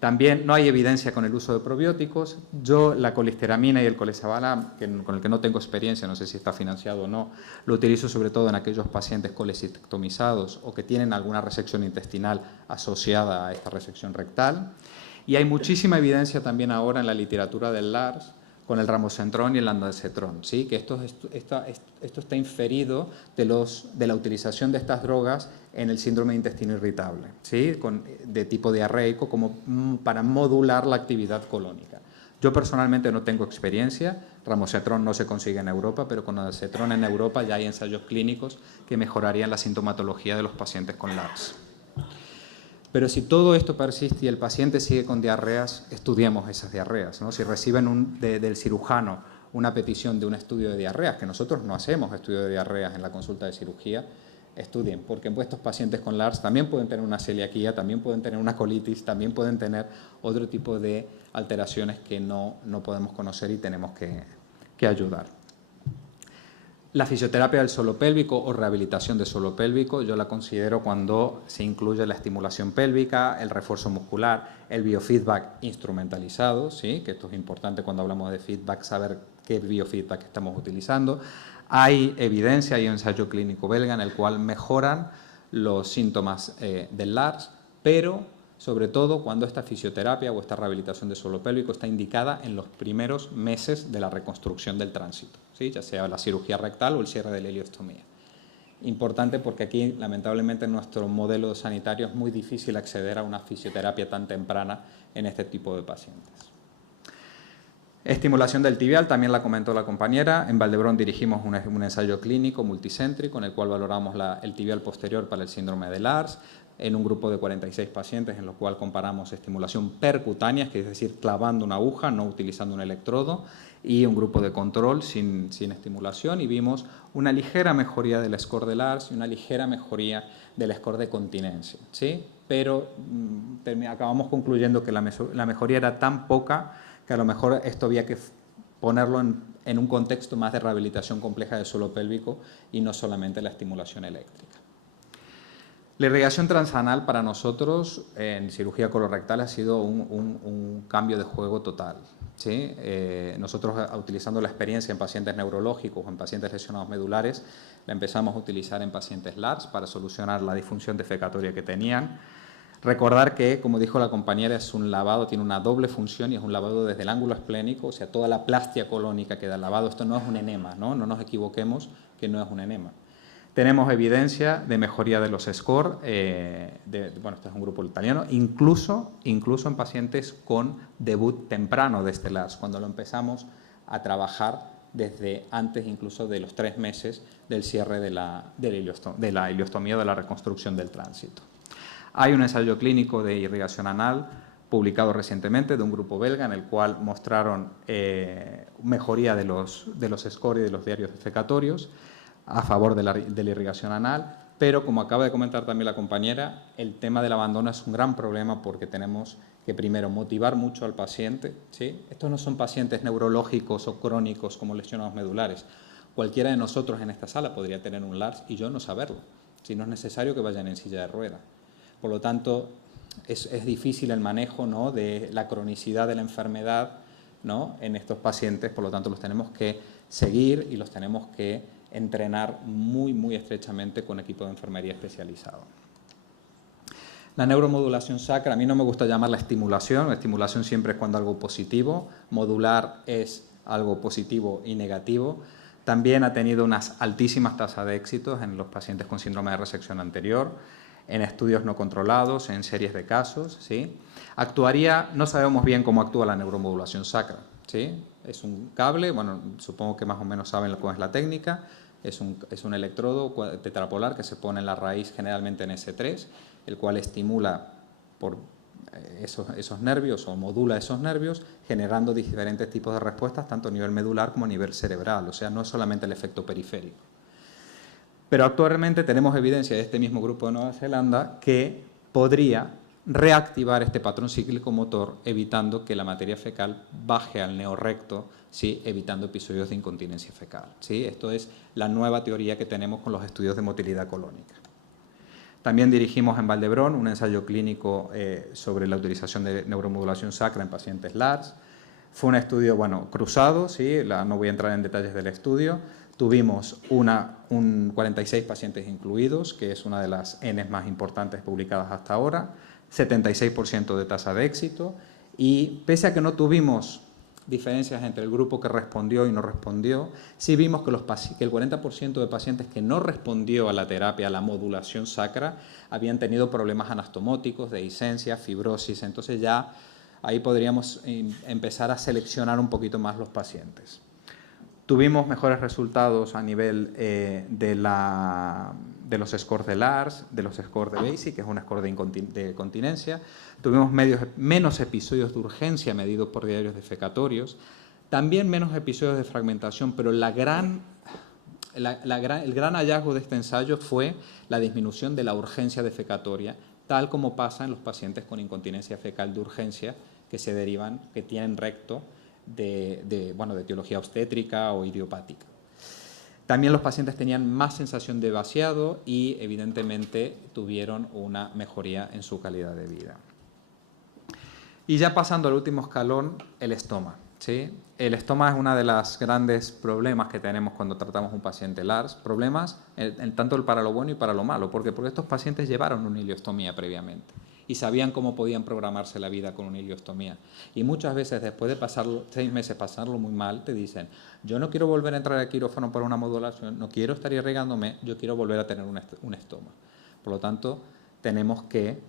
También no hay evidencia con el uso de probióticos. Yo la colisteramina y el colesabalam, con el que no tengo experiencia, no sé si está financiado o no, lo utilizo sobre todo en aquellos pacientes colecistectomizados o que tienen alguna resección intestinal asociada a esta resección rectal. Y hay muchísima evidencia también ahora en la literatura del LARS con el ramocentrón y el landacetrón, ¿sí?, que esto está inferido de la utilización de estas drogas en el síndrome de intestino irritable, ¿sí?, de tipo diarreico, como para modular la actividad colónica. Yo personalmente no tengo experiencia, ramocetrón no se consigue en Europa, pero con landacetrón en Europa ya hay ensayos clínicos que mejorarían la sintomatología de los pacientes con LARS. Pero si todo esto persiste y el paciente sigue con diarreas, estudiemos esas diarreas, ¿no? Si reciben del cirujano una petición de un estudio de diarreas, que nosotros no hacemos estudio de diarreas en la consulta de cirugía, estudien, porque estos pacientes con LARS también pueden tener una celiaquía, también pueden tener una colitis, también pueden tener otro tipo de alteraciones que no podemos conocer y tenemos que ayudar. La fisioterapia del suelo pélvico o rehabilitación del suelo pélvico, yo la considero cuando se incluye la estimulación pélvica, el refuerzo muscular, el biofeedback instrumentalizado, ¿sí?, que esto es importante cuando hablamos de feedback, saber qué biofeedback estamos utilizando. Hay evidencia, hay un ensayo clínico belga en el cual mejoran los síntomas del LARS, pero sobre todo cuando esta fisioterapia o esta rehabilitación del suelo pélvico está indicada en los primeros meses de la reconstrucción del tránsito, ¿sí?, ya sea la cirugía rectal o el cierre de la ileostomía. Importante porque aquí, lamentablemente, en nuestro modelo sanitario es muy difícil acceder a una fisioterapia tan temprana en este tipo de pacientes. Estimulación del tibial, también la comentó la compañera. En Valdebrón dirigimos un ensayo clínico multicéntrico en el cual valoramos el tibial posterior para el síndrome de LARS en un grupo de 46 pacientes en lo cual comparamos estimulación percutánea, que es decir, clavando una aguja, no utilizando un electrodo, y un grupo de control sin estimulación, y vimos una ligera mejoría del score de LARS y una ligera mejoría del score de continencia, ¿sí? Pero acabamos concluyendo que la mejoría era tan poca que a lo mejor esto había que ponerlo en un contexto más de rehabilitación compleja del suelo pélvico y no solamente la estimulación eléctrica. La irrigación transanal para nosotros en cirugía colorectal ha sido un cambio de juego total. ¿Sí? Nosotros, utilizando la experiencia en pacientes neurológicos o en pacientes lesionados medulares, la empezamos a utilizar en pacientes LARS para solucionar la disfunción defecatoria que tenían. Recordar que, como dijo la compañera, es un lavado, tiene una doble función y es un lavado desde el ángulo esplénico, o sea, toda la plastia colónica que da el lavado. Esto no es un enema, ¿no? No nos equivoquemos que no es un enema. Tenemos evidencia de mejoría de los score, bueno, este es un grupo italiano, incluso en pacientes con debut temprano de este LARS, cuando lo empezamos a trabajar desde antes incluso de los 3 meses del cierre de la ileostomía o de la reconstrucción del tránsito. Hay un ensayo clínico de irrigación anal publicado recientemente de un grupo belga en el cual mostraron mejoría de los score y de los diarios defecatorios a favor de la irrigación anal, pero como acaba de comentar también la compañera, el tema del abandono es un gran problema porque tenemos que primero motivar mucho al paciente, ¿sí? Estos no son pacientes neurológicos o crónicos como lesionados medulares. Cualquiera de nosotros en esta sala podría tener un LARS y yo no saberlo, si no es necesario que vayan en silla de ruedas. Por lo tanto, es difícil el manejo, ¿no?, de la cronicidad de la enfermedad, ¿no?, en estos pacientes, por lo tanto los tenemos que seguir y los tenemos que entrenar muy estrechamente con equipo de enfermería especializado. La neuromodulación sacra, a mí no me gusta llamarla estimulación, estimulación siempre es cuando algo positivo, modular es algo positivo y negativo. También ha tenido unas altísimas tasas de éxitos en los pacientes con síndrome de resección anterior, en estudios no controlados, en series de casos, ¿sí? Actuaría, no sabemos bien cómo actúa la neuromodulación sacra, ¿sí? Es un cable, bueno, supongo que más o menos saben cómo es la técnica, es un electrodo tetrapolar que se pone en la raíz generalmente en S3, el cual estimula por esos nervios o modula esos nervios, generando diferentes tipos de respuestas, tanto a nivel medular como a nivel cerebral, o sea, no es solamente el efecto periférico. Pero actualmente tenemos evidencia de este mismo grupo de Nueva Zelanda que podría reactivar este patrón cíclico motor evitando que la materia fecal baje al neorrecto, ¿sí?, evitando episodios de incontinencia fecal, ¿sí? Esto es la nueva teoría que tenemos con los estudios de motilidad colónica. También dirigimos en Valdebrón un ensayo clínico sobre la utilización de neuromodulación sacra en pacientes LARS. Fue un estudio, bueno, cruzado, ¿sí? No voy a entrar en detalles del estudio. Tuvimos 46 pacientes incluidos, que es una de las N más importantes publicadas hasta ahora, 76% de tasa de éxito, y pese a que no tuvimos diferencias entre el grupo que respondió y no respondió, sí vimos que el 40% de pacientes que no respondió a la terapia, a la modulación sacra, habían tenido problemas anastomóticos, dehiscencia, fibrosis, entonces ya ahí podríamos empezar a seleccionar un poquito más los pacientes. Tuvimos mejores resultados a nivel de los scores de LARS, de los scores de BASIC, que es un score de continencia. Tuvimos menos episodios de urgencia medidos por diarios defecatorios. También menos episodios de fragmentación, pero el gran hallazgo de este ensayo fue la disminución de la urgencia defecatoria, tal como pasa en los pacientes con incontinencia fecal de urgencia que se derivan, que tienen recto de etiología obstétrica o idiopática. También los pacientes tenían más sensación de vaciado y evidentemente tuvieron una mejoría en su calidad de vida. Y ya pasando al último escalón, el estoma, ¿sí? El estoma es uno de los grandes problemas que tenemos cuando tratamos un paciente LARS, problemas tanto para lo bueno y para lo malo, porque estos pacientes llevaron una ileostomía previamente y sabían cómo podían programarse la vida con una ileostomía. Y muchas veces después de 6 meses pasarlo muy mal, te dicen, yo no quiero volver a entrar al quirófano para una modulación, no quiero estar irrigándome, yo quiero volver a tener un estoma. Por lo tanto, tenemos que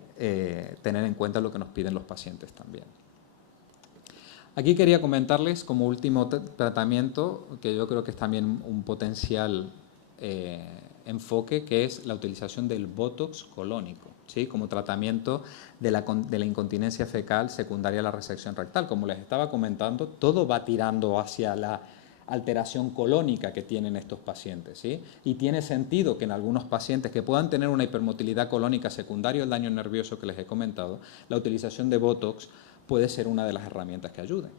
tener en cuenta lo que nos piden los pacientes también. Aquí quería comentarles como último tratamiento, que yo creo que es también un potencial enfoque, que es la utilización del Botox colónico, ¿sí?, como tratamiento de la incontinencia fecal secundaria a la resección rectal. Como les estaba comentando, todo va tirando hacia la alteración colónica que tienen estos pacientes, ¿sí? Y tiene sentido que en algunos pacientes que puedan tener una hipermotilidad colónica secundaria al daño nervioso que les he comentado, la utilización de Botox puede ser una de las herramientas que ayuden.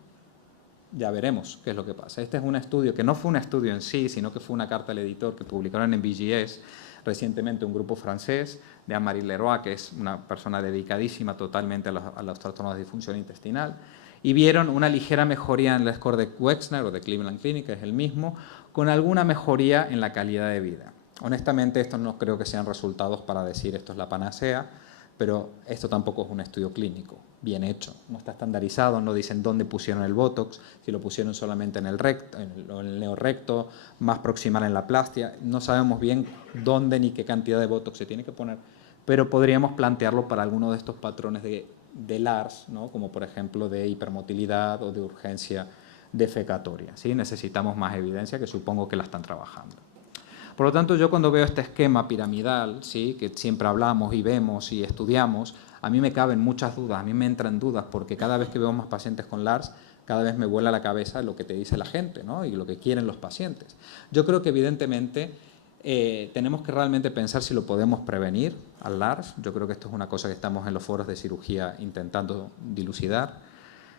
Ya veremos qué es lo que pasa. Este es un estudio que no fue un estudio en sí, sino que fue una carta al editor que publicaron en BGS, recientemente un grupo francés de Anne-Marie Leroy, que es una persona dedicadísima totalmente a los trastornos de disfunción intestinal, y vieron una ligera mejoría en el score de Wexner o de Cleveland Clinic, que es el mismo, con alguna mejoría en la calidad de vida. Honestamente, estos no creo que sean resultados para decir esto es la panacea, pero esto tampoco es un estudio clínico bien hecho. No está estandarizado, no dicen dónde pusieron el Botox, si lo pusieron solamente en el recto, en el neorrecto, más proximal en la plastia. No sabemos bien dónde ni qué cantidad de Botox se tiene que poner, pero podríamos plantearlo para alguno de estos patrones de LARS, ¿no? Como por ejemplo de hipermotilidad o de urgencia defecatoria, ¿sí? Necesitamos más evidencia, que supongo que la están trabajando. Por lo tanto, yo cuando veo este esquema piramidal, ¿sí? Que siempre hablamos y vemos y estudiamos, a mí me caben muchas dudas, a mí me entran dudas, porque cada vez que veo más pacientes con LARS, cada vez me vuela la cabeza lo que te dice la gente, ¿no? Y lo que quieren los pacientes. Yo creo que evidentemente tenemos que realmente pensar si lo podemos prevenir al LARS. Yo creo que esto es una cosa que estamos en los foros de cirugía intentando dilucidar.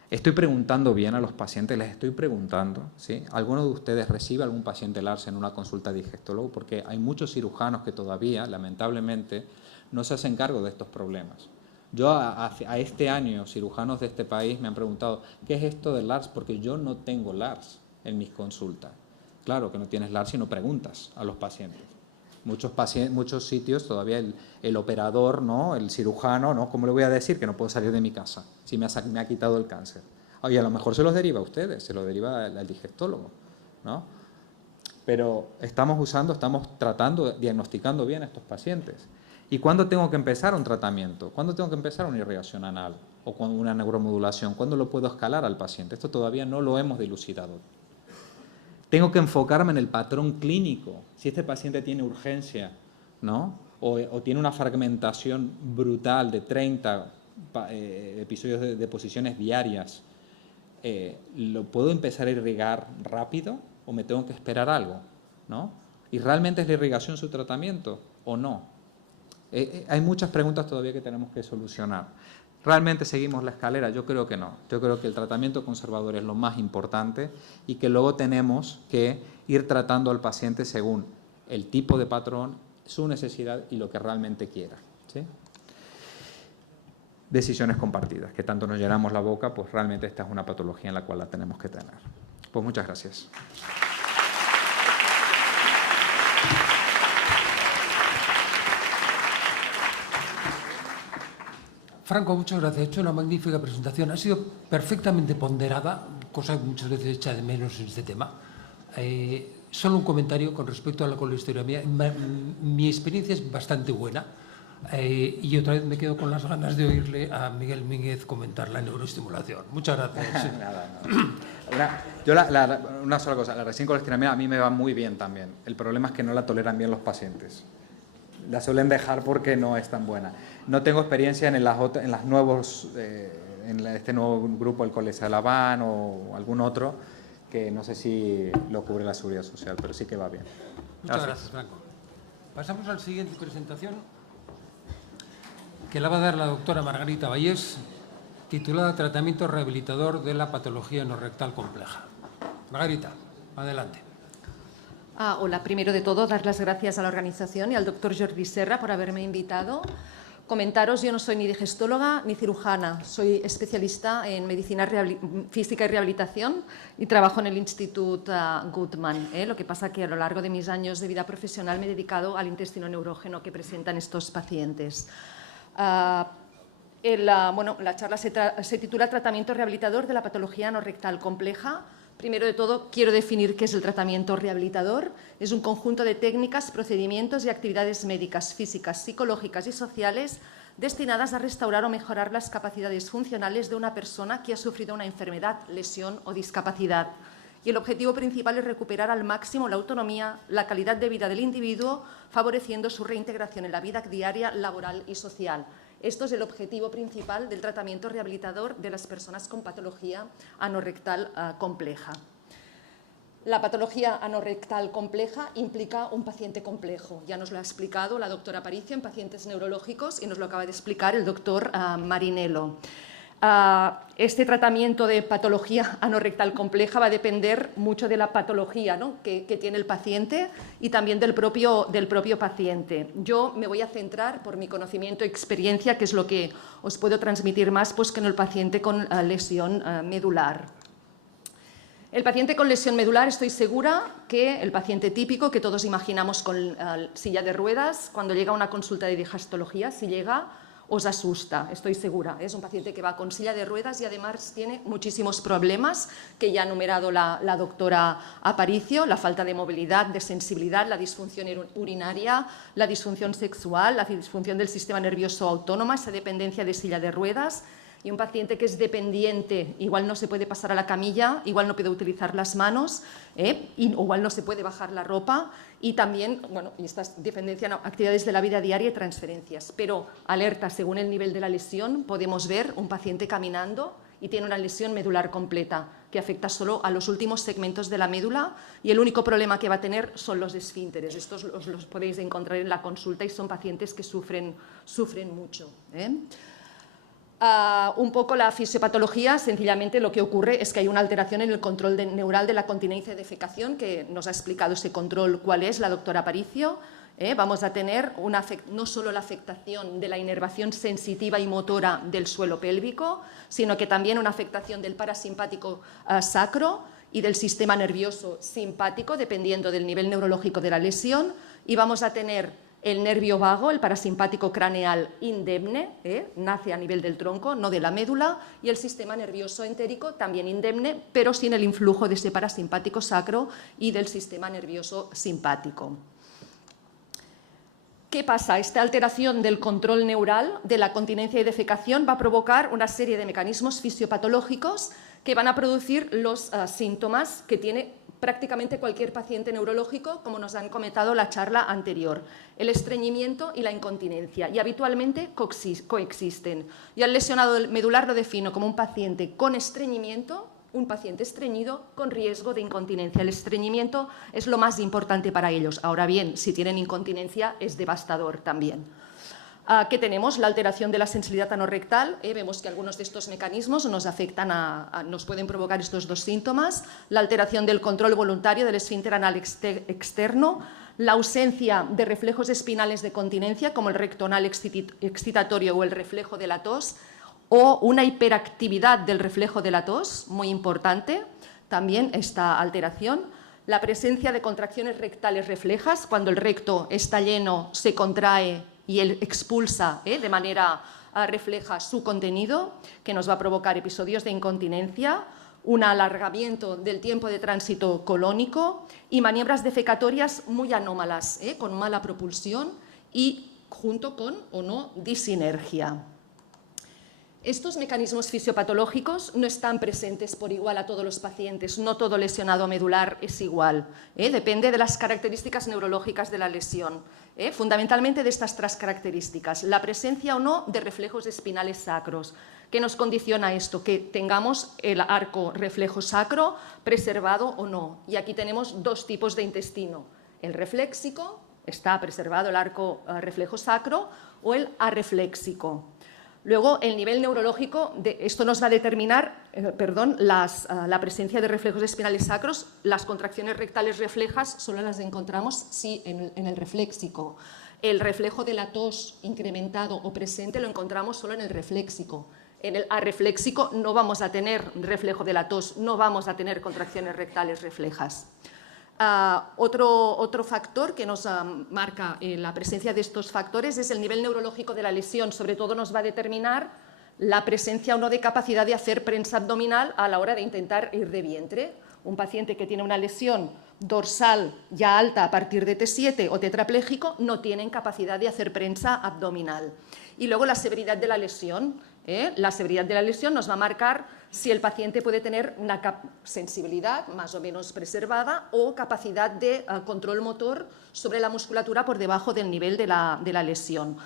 Estoy preguntando bien a los pacientes, les estoy preguntando, ¿sí? ¿Alguno de ustedes recibe algún paciente LARS en una consulta de digestólogo? Porque hay muchos cirujanos que todavía, lamentablemente, no se hacen cargo de estos problemas. Yo a este año, cirujanos de este país me han preguntado, ¿qué es esto del LARS? Porque yo no tengo LARS en mis consultas. Claro que no tienes LARS si no preguntas a los pacientes. Muchos sitios todavía el operador, ¿no? El cirujano, ¿no? ¿Cómo le voy a decir que no puedo salir de mi casa si me ha quitado el cáncer? Oye, a lo mejor se los deriva a ustedes, se los deriva al digestólogo, ¿no? Pero estamos tratando, diagnosticando bien a estos pacientes. ¿Y cuándo tengo que empezar un tratamiento? ¿Cuándo tengo que empezar una irrigación anal o con una neuromodulación? ¿Cuándo lo puedo escalar al paciente? Esto todavía no lo hemos dilucidado. Tengo que enfocarme en el patrón clínico. Si este paciente tiene urgencia, ¿no? o tiene una fragmentación brutal de 30 episodios de deposiciones diarias, ¿lo puedo empezar a irrigar rápido o me tengo que esperar algo? ¿No? ¿Y realmente es la irrigación su tratamiento o no? Hay muchas preguntas todavía que tenemos que solucionar. ¿Realmente seguimos la escalera? Yo creo que no. Yo creo que el tratamiento conservador es lo más importante y que luego tenemos que ir tratando al paciente según el tipo de patrón, su necesidad y lo que realmente quiera, ¿sí? Decisiones compartidas, que tanto nos llenamos la boca, pues realmente esta es una patología en la cual la tenemos que tener. Pues muchas gracias. Franco, muchas gracias. Ha hecho una magnífica presentación. Ha sido perfectamente ponderada, cosa que muchas veces echa de menos en este tema. Solo un comentario con respecto a la colesterolemia. Mi experiencia es bastante buena y otra vez me quedo con las ganas de oírle a Miguel Mínguez comentar la neuroestimulación. Muchas gracias. Una sola cosa. La resina colesterolemia a mí me va muy bien también. El problema es que no la toleran bien los pacientes. La suelen dejar porque no es tan buena. No tengo experiencia en este nuevo grupo, el Coleslavan o algún otro, que no sé si lo cubre la Seguridad Social, pero sí que va bien. Muchas gracias, Franco. Pasamos a la siguiente presentación, que la va a dar la doctora Margarita Vallés, titulada Tratamiento rehabilitador de la patología anorrectal compleja. Margarita, adelante. Hola, primero de todo, dar las gracias a la organización y al doctor Jordi Serra por haberme invitado. Comentaros, yo no soy ni digestóloga ni cirujana, soy especialista en medicina física y rehabilitación y trabajo en el Instituto Guttmann. Lo que pasa que a lo largo de mis años de vida profesional me he dedicado al intestino neurógeno que presentan estos pacientes. La charla se titula Tratamiento rehabilitador de la patología anorrectal compleja. Primero de todo, quiero definir qué es el tratamiento rehabilitador. Es un conjunto de técnicas, procedimientos y actividades médicas, físicas, psicológicas y sociales destinadas a restaurar o mejorar las capacidades funcionales de una persona que ha sufrido una enfermedad, lesión o discapacidad. Y el objetivo principal es recuperar al máximo la autonomía, la calidad de vida del individuo, favoreciendo su reintegración en la vida diaria, laboral y social. Esto es el objetivo principal del tratamiento rehabilitador de las personas con patología anorrectal compleja. La patología anorrectal compleja implica un paciente complejo. Ya nos lo ha explicado la doctora Aparicio en pacientes neurológicos y nos lo acaba de explicar el doctor Marinello. Este tratamiento de patología anorrectal compleja va a depender mucho de la patología, ¿no?, que tiene el paciente y también del propio paciente. Yo me voy a centrar, por mi conocimiento y experiencia, que es lo que os puedo transmitir más, pues que en el paciente con lesión medular. El paciente con lesión medular, estoy segura que el paciente típico que todos imaginamos con silla de ruedas, cuando llega a una consulta de digestología, si llega, os asusta, estoy segura. Es un paciente que va con silla de ruedas y además tiene muchísimos problemas que ya ha enumerado la doctora Aparicio: la falta de movilidad, de sensibilidad, la disfunción urinaria, la disfunción sexual, la disfunción del sistema nervioso autónomo, esa dependencia de silla de ruedas. Y un paciente que es dependiente, igual no se puede pasar a la camilla, igual no puede utilizar las manos, igual no se puede bajar la ropa, y también, bueno, y esta dependencia, no, actividades de la vida diaria y transferencias. Pero alerta, según el nivel de la lesión, podemos ver un paciente caminando y tiene una lesión medular completa que afecta solo a los últimos segmentos de la médula, y el único problema que va a tener son los esfínteres. Estos los podéis encontrar en la consulta y son pacientes que sufren mucho. Un poco la fisiopatología, sencillamente lo que ocurre es que hay una alteración en el control neural de la continencia y defecación, que nos ha explicado ese control cuál es la doctora Aparicio. Vamos a tener no solo la afectación de la inervación sensitiva y motora del suelo pélvico, sino que también una afectación del parasimpático sacro y del sistema nervioso simpático, dependiendo del nivel neurológico de la lesión, y vamos a tener el nervio vago, el parasimpático craneal indemne, nace a nivel del tronco, no de la médula, y el sistema nervioso entérico también indemne, pero sin el influjo de ese parasimpático sacro y del sistema nervioso simpático. ¿Qué pasa? Esta alteración del control neural de la continencia y defecación va a provocar una serie de mecanismos fisiopatológicos que van a producir los síntomas que tiene prácticamente cualquier paciente neurológico, como nos han comentado en la charla anterior: el estreñimiento y la incontinencia, y habitualmente coexisten. Yo al lesionado medular lo defino como un paciente con estreñimiento, un paciente estreñido con riesgo de incontinencia. El estreñimiento es lo más importante para ellos. Ahora bien, si tienen incontinencia es devastador también. ¿Qué tenemos? La alteración de la sensibilidad anorrectal. Vemos que algunos de estos mecanismos nos afectan, nos pueden provocar estos dos síntomas: la alteración del control voluntario del esfínter anal externo, la ausencia de reflejos espinales de continencia, como el recto anal excitatorio o el reflejo de la tos, o una hiperactividad del reflejo de la tos, muy importante también esta alteración. La presencia de contracciones rectales reflejas, cuando el recto está lleno, se contrae y él expulsa de manera refleja su contenido, que nos va a provocar episodios de incontinencia, un alargamiento del tiempo de tránsito colónico y maniobras defecatorias muy anómalas, con mala propulsión y junto con o no disinergia. Estos mecanismos fisiopatológicos no están presentes por igual a todos los pacientes, no todo lesionado medular es igual, depende de las características neurológicas de la lesión, fundamentalmente de estas tres características: la presencia o no de reflejos espinales sacros. ¿Qué nos condiciona esto? Que tengamos el arco reflejo sacro preservado o no. Y aquí tenemos dos tipos de intestino: el refléxico, está preservado el arco reflejo sacro, o el arrefléxico. Luego, el nivel neurológico, esto nos va a determinar la presencia de reflejos espinales sacros. Las contracciones rectales reflejas solo las encontramos en el refléxico. El reflejo de la tos incrementado o presente lo encontramos solo en el refléxico. En el arrefléxico no vamos a tener reflejo de la tos, no vamos a tener contracciones rectales reflejas. Otro factor que nos marca la presencia de estos factores es el nivel neurológico de la lesión. Sobre todo nos va a determinar la presencia o no de capacidad de hacer prensa abdominal a la hora de intentar ir de vientre. Un paciente que tiene una lesión dorsal ya alta a partir de T7 o tetrapléjico no tienen capacidad de hacer prensa abdominal. Y luego la severidad de la lesión. La severidad de la lesión nos va a marcar si el paciente puede tener una sensibilidad más o menos preservada o capacidad de control motor sobre la musculatura por debajo del nivel de la lesión.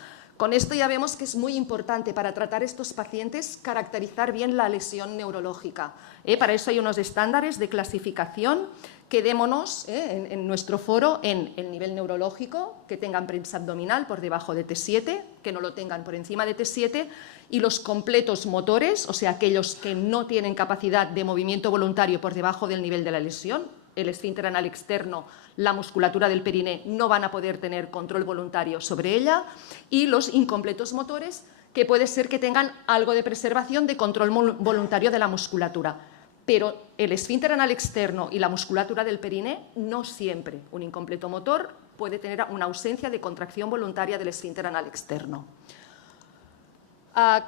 Con esto ya vemos que es muy importante para tratar estos pacientes caracterizar bien la lesión neurológica. Para eso hay unos estándares de clasificación. Quedémonos en nuestro foro en el nivel neurológico, que tengan prensa abdominal por debajo de T7, que no lo tengan por encima de T7, y los completos motores, o sea, aquellos que no tienen capacidad de movimiento voluntario por debajo del nivel de la lesión, el esfínter anal externo, la musculatura del periné, no van a poder tener control voluntario sobre ella, y los incompletos motores, que puede ser que tengan algo de preservación de control voluntario de la musculatura. Pero el esfínter anal externo y la musculatura del periné, no siempre. Un incompleto motor puede tener una ausencia de contracción voluntaria del esfínter anal externo.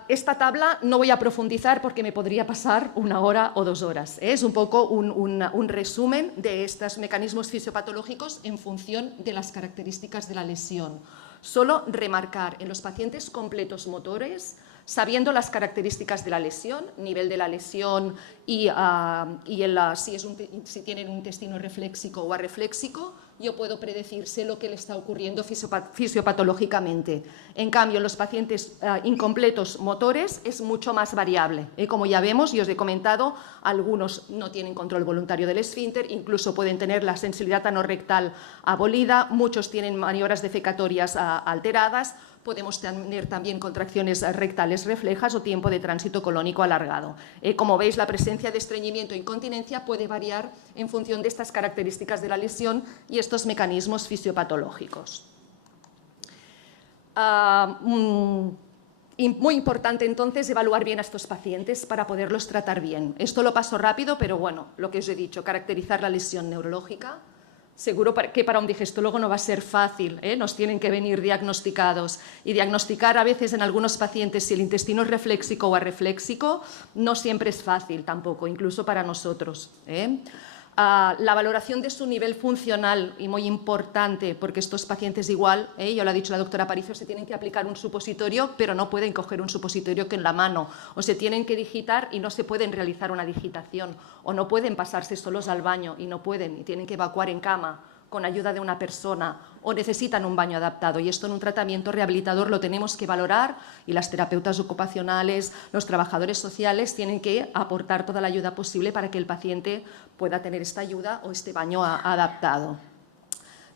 Esta tabla no voy a profundizar porque me podría pasar 1 hora o 2 horas. Es un poco un resumen de estos mecanismos fisiopatológicos en función de las características de la lesión. Solo remarcar en los pacientes completos motores, sabiendo las características de la lesión, nivel de la lesión y si tienen un intestino refléxico o arrefléxico, yo puedo predecir, sé lo que le está ocurriendo fisiopatológicamente. En cambio, en los pacientes incompletos motores es mucho más variable. Como ya vemos y os he comentado, algunos no tienen control voluntario del esfínter, incluso pueden tener la sensibilidad anorrectal abolida, muchos tienen maniobras defecatorias alteradas, podemos tener también contracciones rectales reflejas o tiempo de tránsito colónico alargado. Como veis, la presencia de estreñimiento e incontinencia puede variar en función de estas características de la lesión y estos mecanismos fisiopatológicos. Muy importante entonces evaluar bien a estos pacientes para poderlos tratar bien. Esto lo paso rápido, pero bueno, lo que os he dicho, caracterizar la lesión neurológica. Seguro que para un digestólogo no va a ser fácil, nos tienen que venir diagnosticados y diagnosticar a veces en algunos pacientes si el intestino es refléxico o arrefléxico no siempre es fácil tampoco, incluso para nosotros. La valoración de su nivel funcional, y muy importante, porque estos pacientes igual, ya lo ha dicho la doctora Aparicio, se tienen que aplicar un supositorio, pero no pueden coger un supositorio que en la mano, o se tienen que digitar y no se pueden realizar una digitación, o no pueden pasarse solos al baño y no pueden, y tienen que evacuar en cama con ayuda de una persona, o necesitan un baño adaptado, y esto en un tratamiento rehabilitador lo tenemos que valorar, y las terapeutas ocupacionales, los trabajadores sociales tienen que aportar toda la ayuda posible para que el paciente pueda tener esta ayuda o este baño adaptado.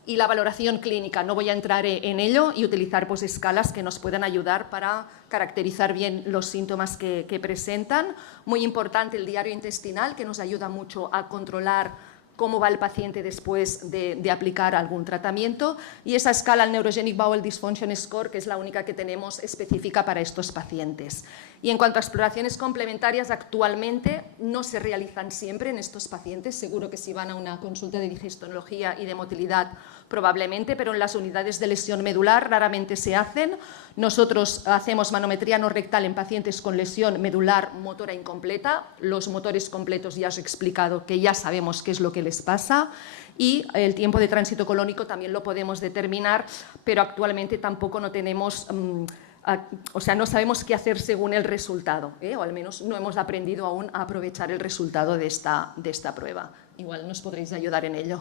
Y la valoración clínica, no voy a entrar en ello y utilizar escalas que nos puedan ayudar para caracterizar bien los síntomas que presentan. Muy importante el diario intestinal, que nos ayuda mucho a controlar cómo va el paciente después de aplicar algún tratamiento, y esa escala, el Neurogenic Bowel Dysfunction Score, que es la única que tenemos específica para estos pacientes. Y en cuanto a exploraciones complementarias, actualmente no se realizan siempre en estos pacientes, seguro que si van a una consulta de digestología y de motilidad probablemente, pero en las unidades de lesión medular raramente se hacen. Nosotros hacemos manometría anorrectal en pacientes con lesión medular motora incompleta, los motores completos ya os he explicado que ya sabemos qué es lo que les pasa, y el tiempo de tránsito colónico también lo podemos determinar, pero actualmente tampoco no tenemos, no sabemos qué hacer según el resultado, o al menos no hemos aprendido aún a aprovechar el resultado de esta prueba. Igual nos podréis ayudar en ello.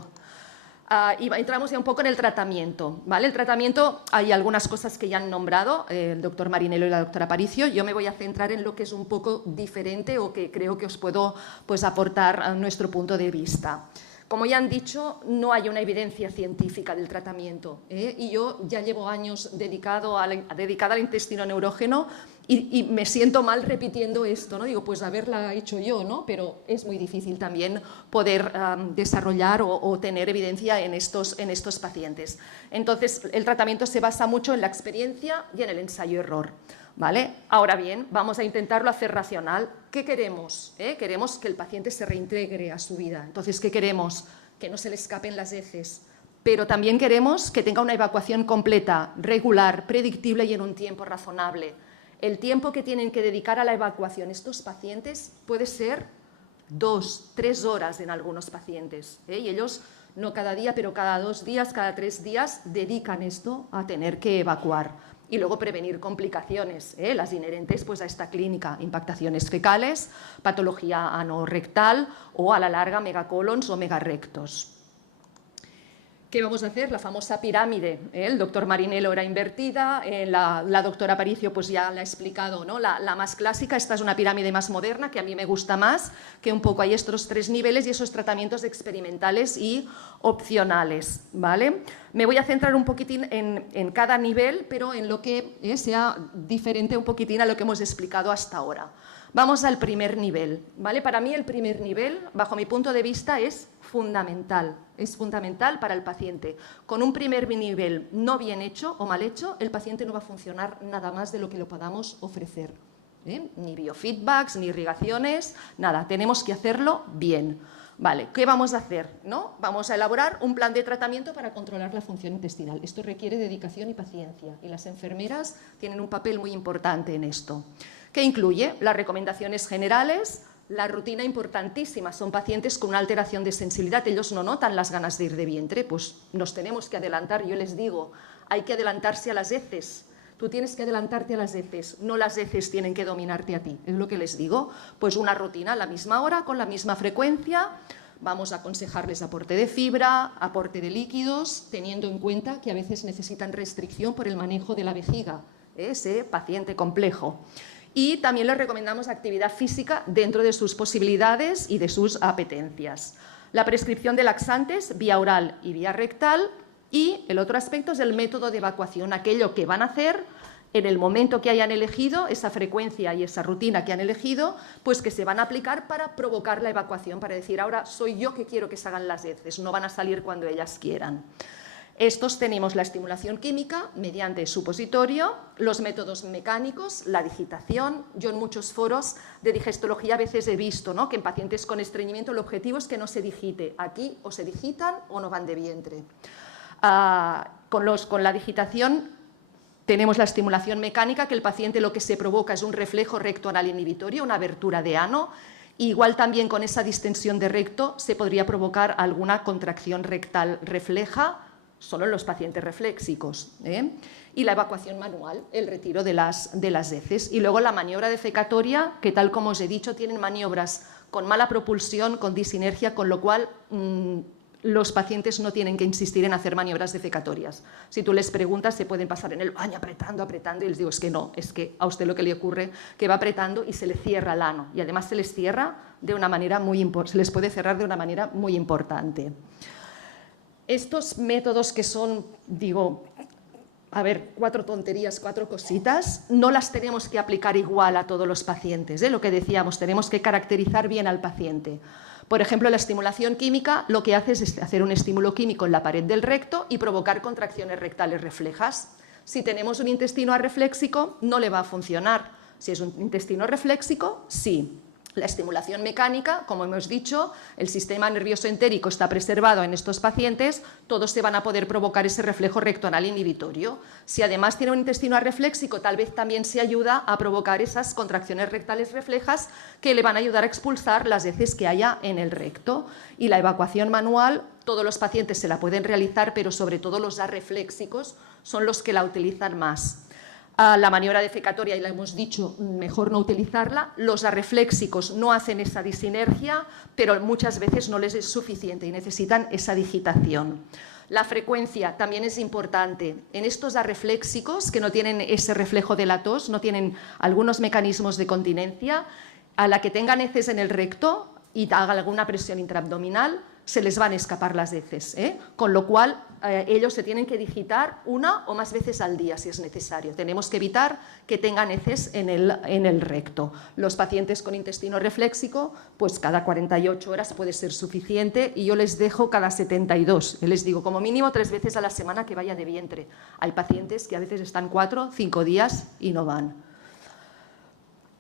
Y entramos ya un poco en el tratamiento, ¿vale? El tratamiento, hay algunas cosas que ya han nombrado el doctor Marinello y la doctora Aparicio. Yo me voy a centrar en lo que es un poco diferente o que creo que os puedo aportar nuestro punto de vista. Como ya han dicho, no hay una evidencia científica del tratamiento, y yo ya llevo años dedicada al intestino neurógeno y me siento mal repitiendo esto, ¿no? Digo, pues haberla hecho yo, ¿no? Pero es muy difícil también poder desarrollar o tener evidencia en estos pacientes. Entonces, el tratamiento se basa mucho en la experiencia y en el ensayo-error, ¿vale? Ahora bien, vamos a intentarlo hacer racional. ¿Qué queremos? Queremos que el paciente se reintegre a su vida. Entonces, ¿qué queremos? Que no se le escapen las heces. Pero también queremos que tenga una evacuación completa, regular, predictible y en un tiempo razonable. El tiempo que tienen que dedicar a la evacuación estos pacientes puede ser 2, 3 horas en algunos pacientes, y ellos no cada día, pero cada 2 días, cada 3 días dedican esto a tener que evacuar. Y luego prevenir complicaciones, las inherentes a esta clínica, impactaciones fecales, patología anorrectal o a la larga megacolons o megarrectos. ¿Qué vamos a hacer? La famosa pirámide. El doctor Marinello era invertida, la doctora Aparicio pues ya la ha explicado, ¿no? La más clásica. Esta es una pirámide más moderna, que a mí me gusta más, que un poco hay estos 3 niveles y esos tratamientos experimentales y opcionales, ¿vale? Me voy a centrar un poquitín en cada nivel, pero en lo que sea diferente un poquitín a lo que hemos explicado hasta ahora. Vamos al primer nivel, ¿vale? Para mí el primer nivel, bajo mi punto de vista, es fundamental para el paciente. Con un primer nivel no bien hecho o mal hecho, el paciente no va a funcionar nada más de lo que le podamos ofrecer, ¿eh? Ni biofeedbacks, ni irrigaciones, nada, tenemos que hacerlo bien. Vale, ¿qué vamos a hacer? ¿No? Vamos a elaborar un plan de tratamiento para controlar la función intestinal. Esto requiere dedicación y paciencia, y las enfermeras tienen un papel muy importante en esto. ¿Qué incluye? Las recomendaciones generales, la rutina importantísima. Son pacientes con una alteración de sensibilidad, ellos no notan las ganas de ir de vientre, pues nos tenemos que adelantar. Yo les digo, hay que adelantarse a las heces. Tú tienes que adelantarte a las heces, no las heces tienen que dominarte a ti, es lo que les digo. Pues una rutina a la misma hora, con la misma frecuencia. Vamos a aconsejarles aporte de fibra, aporte de líquidos, teniendo en cuenta que a veces necesitan restricción por el manejo de la vejiga, ese paciente complejo. Y también les recomendamos actividad física dentro de sus posibilidades y de sus apetencias. La prescripción de laxantes, vía oral y vía rectal. Y el otro aspecto es el método de evacuación, aquello que van a hacer en el momento que hayan elegido, esa frecuencia y esa rutina que han elegido, pues que se van a aplicar para provocar la evacuación, para decir, ahora soy yo que quiero que se hagan las heces, no van a salir cuando ellas quieran. Estos tenemos la estimulación química mediante supositorio, los métodos mecánicos, la digitación. Yo en muchos foros de digestología a veces he visto, ¿no?, que en pacientes con estreñimiento el objetivo es que no se digite. Aquí o se digitan o no van de vientre. Con la digitación tenemos la estimulación mecánica, que el paciente lo que se provoca es un reflejo recto anal inhibitorio, una abertura de ano. Igual también con esa distensión de recto se podría provocar alguna contracción rectal refleja, solo en los pacientes refléxicos, ¿eh? Y la evacuación manual, el retiro de las heces. Y luego la maniobra defecatoria, que tal como os he dicho, tienen maniobras con mala propulsión, con disinergia, con lo cual los pacientes no tienen que insistir en hacer maniobras defecatorias. Si tú les preguntas, se pueden pasar en el baño apretando, apretando, y les digo, es que no, es que a usted lo que le ocurre que va apretando y se le cierra el ano. Y además se les cierra de una manera se les puede cerrar de una manera muy importante. Estos métodos que son, digo, a ver, 4 tonterías, 4 cositas, no las tenemos que aplicar igual a todos los pacientes, ¿eh? Lo que decíamos, tenemos que caracterizar bien al paciente. Por ejemplo, la estimulación química lo que hace es hacer un estímulo químico en la pared del recto y provocar contracciones rectales reflejas. Si tenemos un intestino arrefléxico, no le va a funcionar. Si es un intestino refléxico, sí. La estimulación mecánica, como hemos dicho, el sistema nervioso entérico está preservado en estos pacientes, todos se van a poder provocar ese reflejo recto anal inhibitorio. Si además tiene un intestino arrefléxico, tal vez también se ayuda a provocar esas contracciones rectales reflejas que le van a ayudar a expulsar las heces que haya en el recto. Y la evacuación manual, todos los pacientes se la pueden realizar, pero sobre todo los arrefléxicos son los que la utilizan más. La maniobra defecatoria, y la hemos dicho, mejor no utilizarla. Los arrefléxicos no hacen esa disinergia, pero muchas veces no les es suficiente y necesitan esa digitación. La frecuencia también es importante. En estos arrefléxicos, que no tienen ese reflejo de la tos, no tienen algunos mecanismos de continencia, a la que tengan heces en el recto y haga alguna presión intraabdominal, se les van a escapar las heces, ¿eh? Con lo cual ellos se tienen que digitar 1 o más veces al día si es necesario. Tenemos que evitar que tengan heces en el recto. Los pacientes con intestino refléxico, pues cada 48 horas puede ser suficiente, y yo les dejo cada 72. Les digo como mínimo 3 veces a la semana que vaya de vientre. Hay pacientes que a veces están 4 o 5 días y no van.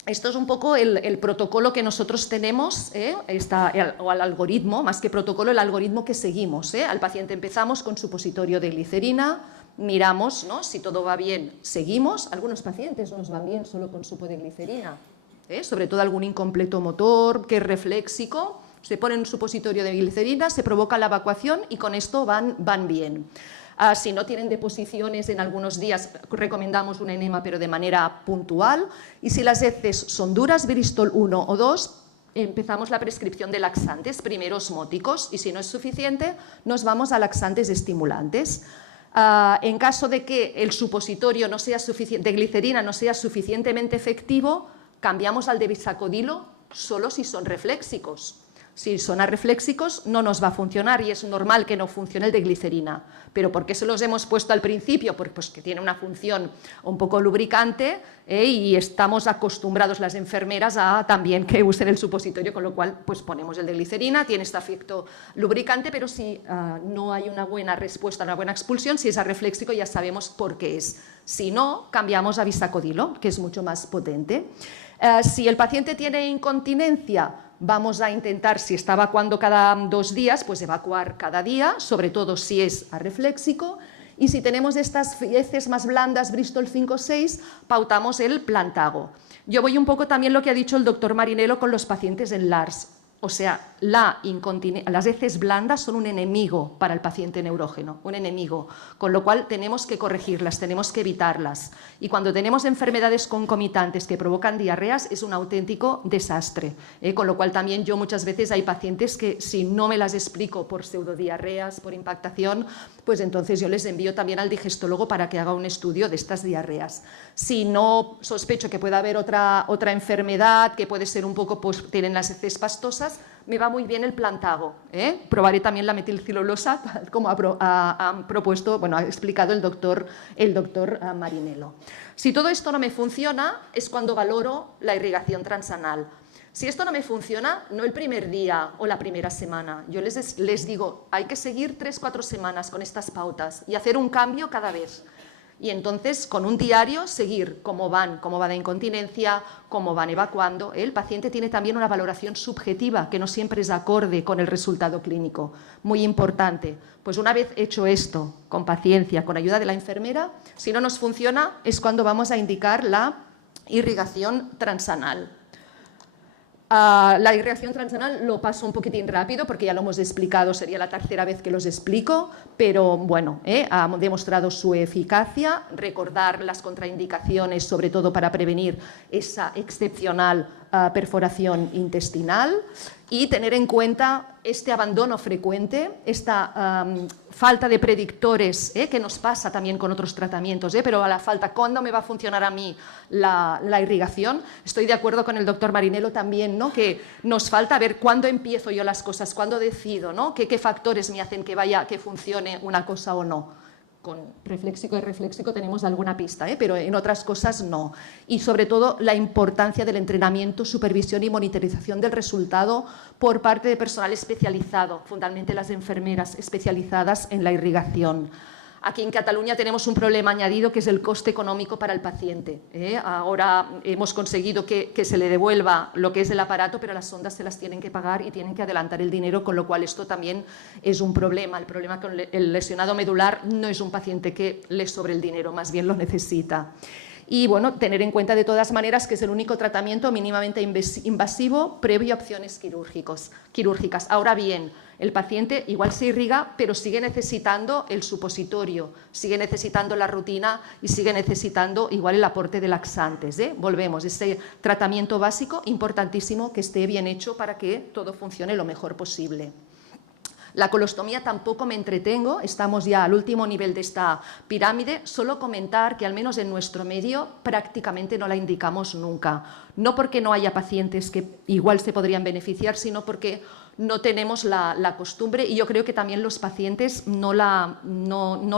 Esto es un poco el protocolo que nosotros tenemos, o el algoritmo, más que protocolo, el algoritmo que seguimos. Al paciente empezamos con supositorio de glicerina, miramos, ¿no?, si todo va bien, seguimos. Algunos pacientes no nos van bien solo con supo de glicerina, sobre todo algún incompleto motor que es refléxico, se pone un supositorio de glicerina, se provoca la evacuación y con esto van bien. Si no tienen deposiciones en algunos días, recomendamos un enema, pero de manera puntual. Y si las heces son duras, Bristol 1 o 2, empezamos la prescripción de laxantes, primero osmóticos, y si no es suficiente, nos vamos a laxantes estimulantes. En caso de que el supositorio de glicerina no sea suficientemente efectivo, cambiamos al de bisacodilo solo si son refléxicos. Si son arrefléxicos no nos va a funcionar y es normal que no funcione el de glicerina. ¿Pero por qué se los hemos puesto al principio? Pues que tiene una función un poco lubricante y estamos acostumbrados las enfermeras a también que usen el supositorio, con lo cual pues ponemos el de glicerina, tiene este efecto lubricante, pero si no hay una buena respuesta, una buena expulsión, si es arrefléxico ya sabemos por qué es. Si no, cambiamos a bisacodilo, que es mucho más potente. Si el paciente tiene incontinencia, vamos a intentar, si está evacuando cada 2 días, pues evacuar cada día, sobre todo si es arrefléxico. Y si tenemos estas heces más blandas, Bristol 5-6, pautamos el plantago. Yo voy un poco también lo que ha dicho el doctor Marinello con los pacientes en LARS. O sea, las heces blandas son un enemigo para el paciente neurógeno, un enemigo, con lo cual tenemos que corregirlas, tenemos que evitarlas. Y cuando tenemos enfermedades concomitantes que provocan diarreas es un auténtico desastre, con lo cual también yo muchas veces hay pacientes que si no me las explico por pseudodiarreas, por impactación, pues entonces yo les envío también al digestólogo para que haga un estudio de estas diarreas. Si no sospecho que pueda haber otra enfermedad, que puede ser un poco, pues tienen las heces pastosas, me va muy bien el plantago. Probaré también la metilcilulosa, como ha propuesto, bueno, ha explicado el doctor Marinello. Si todo esto no me funciona, es cuando valoro la irrigación transanal. Si esto no me funciona, no el primer día o la primera semana. Yo les digo, hay que seguir 3-4 semanas con estas pautas y hacer un cambio cada vez. Y entonces, con un diario, seguir cómo va de incontinencia, cómo van evacuando. El paciente tiene también una valoración subjetiva, que no siempre es acorde con el resultado clínico. Muy importante. Pues una vez hecho esto, con paciencia, con ayuda de la enfermera, si no nos funciona, es cuando vamos a indicar la irrigación transanal. La irrigación transanal lo paso un poquitín rápido porque ya lo hemos explicado, sería la 3ª vez que los explico, pero bueno, ha demostrado su eficacia, recordar las contraindicaciones, sobre todo para prevenir esa excepcional perforación intestinal y tener en cuenta este abandono frecuente, esta falta de predictores que nos pasa también con otros tratamientos, pero a la falta, ¿cuándo me va a funcionar a mí la irrigación? Estoy de acuerdo con el doctor Marinello también, ¿no? Que nos falta ver cuándo empiezo yo las cosas, cuándo decido, ¿no? ¿Qué factores me hacen que funcione una cosa o no? Con refléxico y refléxico tenemos alguna pista, pero en otras cosas no. Y sobre todo la importancia del entrenamiento, supervisión y monitorización del resultado por parte de personal especializado, fundamentalmente las enfermeras especializadas en la irrigación. Aquí en Cataluña tenemos un problema añadido que es el coste económico para el paciente. Ahora hemos conseguido que se le devuelva lo que es el aparato, pero las sondas se las tienen que pagar y tienen que adelantar el dinero, con lo cual esto también es un problema. El problema con el lesionado medular no es un paciente que le sobre el dinero, más bien lo necesita. Y bueno, tener en cuenta de todas maneras que es el único tratamiento mínimamente invasivo previo a opciones quirúrgicas. Ahora bien, el paciente igual se irriga, pero sigue necesitando el supositorio, sigue necesitando la rutina y sigue necesitando igual el aporte de laxantes. Volvemos, ese tratamiento básico importantísimo que esté bien hecho para que todo funcione lo mejor posible. La colostomía tampoco me entretengo, estamos ya al último nivel de esta pirámide, solo comentar que al menos en nuestro medio prácticamente no la indicamos nunca. No porque no haya pacientes que igual se podrían beneficiar, sino porque no tenemos la costumbre y yo creo que también los pacientes no la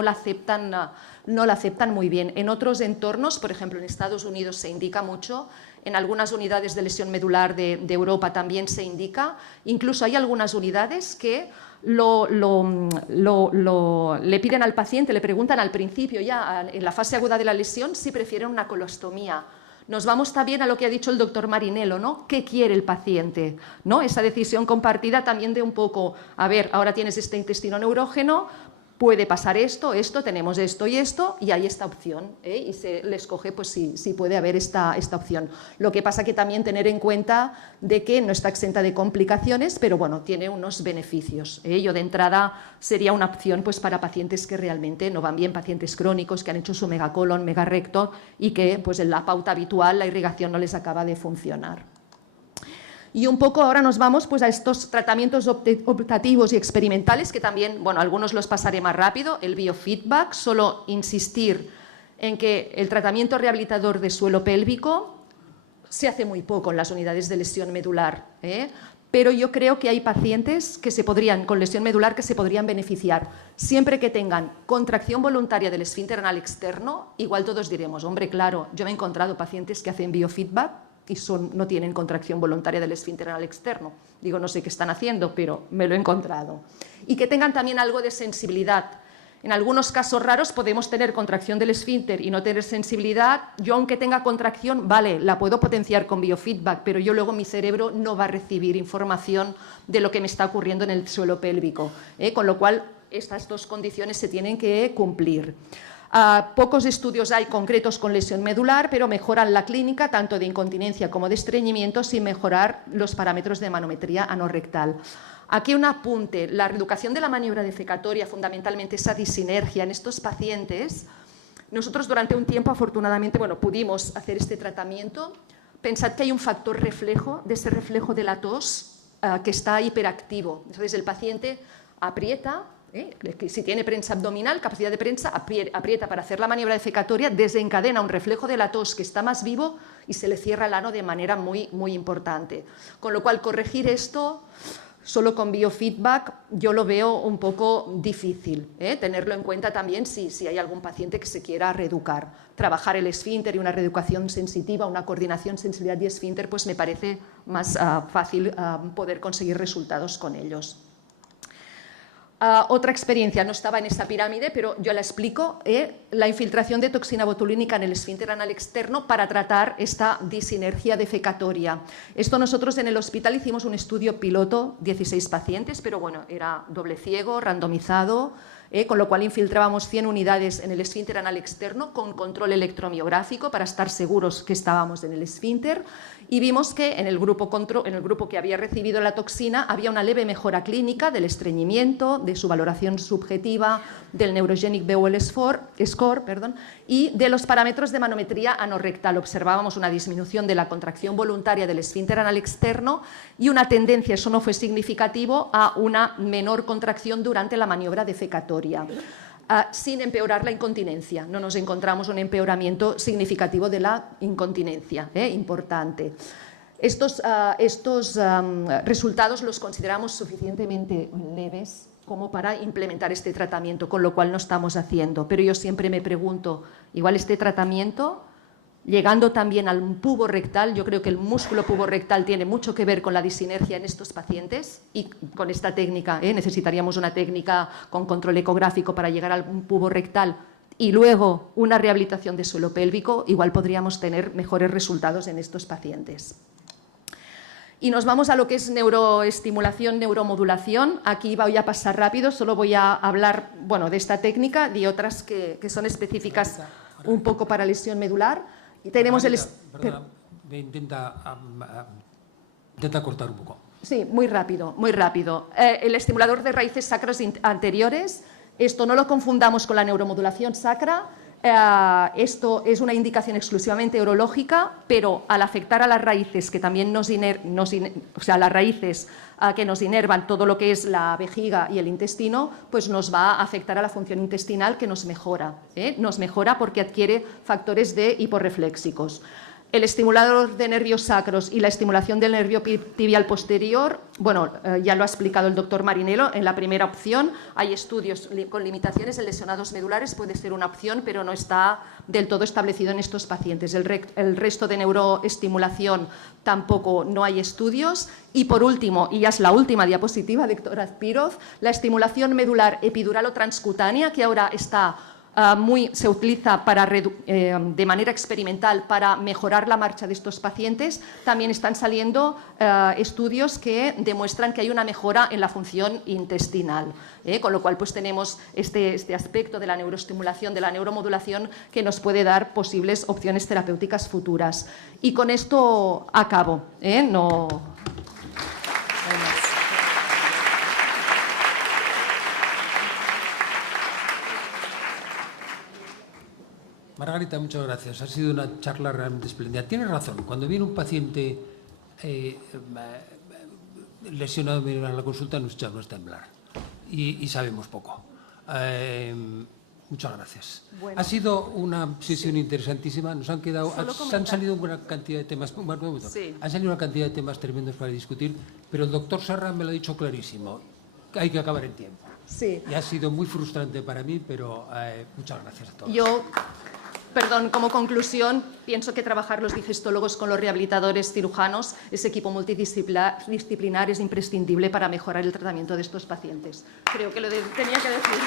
aceptan muy bien. En otros entornos, por ejemplo en Estados Unidos se indica mucho, en algunas unidades de lesión medular de Europa también se indica, incluso hay algunas unidades que le piden al paciente, le preguntan al principio ya en la fase aguda de la lesión si prefieren una colostomía. Nos vamos también a lo que ha dicho el doctor Marinello, ¿no? ¿Qué quiere el paciente? ¿No? Esa decisión compartida también de un poco, a ver, ahora tienes este intestino neurógeno, puede pasar esto, tenemos esto y hay esta opción, y se le escoge pues si puede haber esta opción. Lo que pasa que también tener en cuenta de que no está exenta de complicaciones, pero bueno, tiene unos beneficios. Yo de entrada sería una opción pues para pacientes que realmente no van bien, pacientes crónicos que han hecho su megacolon, megarrecto y que pues en la pauta habitual la irrigación no les acaba de funcionar. Y un poco ahora nos vamos pues, a estos tratamientos optativos y experimentales que también, bueno, algunos los pasaré más rápido, el biofeedback, solo insistir en que el tratamiento rehabilitador de suelo pélvico se hace muy poco en las unidades de lesión medular, pero yo creo que hay pacientes que con lesión medular que se podrían beneficiar. Siempre que tengan contracción voluntaria del esfínter anal externo, igual todos diremos, hombre, claro, yo me he encontrado pacientes que hacen biofeedback y no tienen contracción voluntaria del esfínter anal externo. Digo, no sé qué están haciendo, pero me lo he encontrado. Y que tengan también algo de sensibilidad. En algunos casos raros podemos tener contracción del esfínter y no tener sensibilidad. Yo, aunque tenga contracción, vale, la puedo potenciar con biofeedback, pero yo luego mi cerebro no va a recibir información de lo que me está ocurriendo en el suelo pélvico. Con lo cual, estas dos condiciones se tienen que cumplir. Pocos estudios hay concretos con lesión medular, pero mejoran la clínica tanto de incontinencia como de estreñimiento sin mejorar los parámetros de manometría anorrectal. Aquí un apunte, la reeducación de la maniobra defecatoria, fundamentalmente esa disinergia en estos pacientes, nosotros durante un tiempo afortunadamente pudimos hacer este tratamiento. Pensad que hay un factor reflejo, de ese reflejo de la tos que está hiperactivo. Entonces el paciente aprieta, si tiene prensa abdominal, capacidad de prensa, aprieta para hacer la maniobra defecatoria, desencadena un reflejo de la tos que está más vivo y se le cierra el ano de manera muy, muy importante. Con lo cual, corregir esto solo con biofeedback yo lo veo un poco difícil. Tenerlo en cuenta también si hay algún paciente que se quiera reeducar. Trabajar el esfínter y una reeducación sensitiva, una coordinación sensibilidad y esfínter, pues me parece más fácil poder conseguir resultados con ellos. Otra experiencia, no estaba en esta pirámide, pero yo la explico, la infiltración de toxina botulínica en el esfínter anal externo para tratar esta disinergia defecatoria. Esto nosotros en el hospital hicimos un estudio piloto, 16 pacientes, pero era doble ciego, randomizado, con lo cual infiltrábamos 100 unidades en el esfínter anal externo con control electromiográfico para estar seguros que estábamos en el esfínter. Y vimos que en el grupo que había recibido la toxina había una leve mejora clínica del estreñimiento, de su valoración subjetiva, del Neurogenic Bowel Score, y de los parámetros de manometría anorrectal. Observábamos una disminución de la contracción voluntaria del esfínter anal externo y una tendencia, eso no fue significativo, a una menor contracción durante la maniobra defecatoria. Sin empeorar la incontinencia. No nos encontramos un empeoramiento significativo de la incontinencia, importante. Estos resultados los consideramos suficientemente leves como para implementar este tratamiento, con lo cual no estamos haciendo. Pero yo siempre me pregunto, igual este tratamiento, llegando también al pubo rectal, yo creo que el músculo pubo rectal tiene mucho que ver con la disinergia en estos pacientes y con esta técnica, necesitaríamos una técnica con control ecográfico para llegar al pubo rectal y luego una rehabilitación de suelo pélvico, igual podríamos tener mejores resultados en estos pacientes. Y nos vamos a lo que es neuroestimulación, neuromodulación. Aquí voy a pasar rápido, solo voy a hablar de esta técnica y otras que son específicas un poco para lesión medular. Y tenemos Perdona, intenta cortar un poco. Sí, muy rápido, muy rápido. El estimulador de raíces sacras anteriores, esto no lo confundamos con la neuromodulación sacra. Esto es una indicación exclusivamente urológica, pero al afectar a las raíces que también las raíces que nos inervan todo lo que es la vejiga y el intestino, pues nos va a afectar a la función intestinal, que nos mejora. Nos mejora porque adquiere factores de hiporrefléxicos. El estimulador de nervios sacros y la estimulación del nervio tibial posterior, ya lo ha explicado el doctor Marinello, en la primera opción hay estudios con limitaciones en lesionados medulares, puede ser una opción, pero no está del todo establecido en estos pacientes. El resto de neuroestimulación tampoco no hay estudios. Y por último, y ya es la última diapositiva, doctor Azpiroz, la medular epidural o transcutánea, que ahora está se utiliza de manera experimental para mejorar la marcha de estos pacientes. También están saliendo estudios que demuestran que hay una mejora en la función intestinal, con lo cual pues tenemos este aspecto de la neuroestimulación, de la neuromodulación, que nos puede dar posibles opciones terapéuticas futuras. Y con esto acabo. Margarita, muchas gracias. Ha sido una charla realmente espléndida. Tienes razón, cuando viene un paciente lesionado venir a la consulta nos echamos a temblar y sabemos poco. Muchas gracias. Bueno, ha sido una sesión interesantísima. Nos han quedado, han salido una cantidad de temas. Sí. Han salido una cantidad de temas tremendos para discutir, pero el doctor Serra me lo ha dicho clarísimo. Hay que acabar en tiempo. Sí. Y ha sido muy frustrante para mí, pero muchas gracias a todos. Yo, perdón, como conclusión, pienso que trabajar los digestólogos con los rehabilitadores cirujanos, ese equipo multidisciplinar es imprescindible para mejorar el tratamiento de estos pacientes. Creo que lo tenía que decir.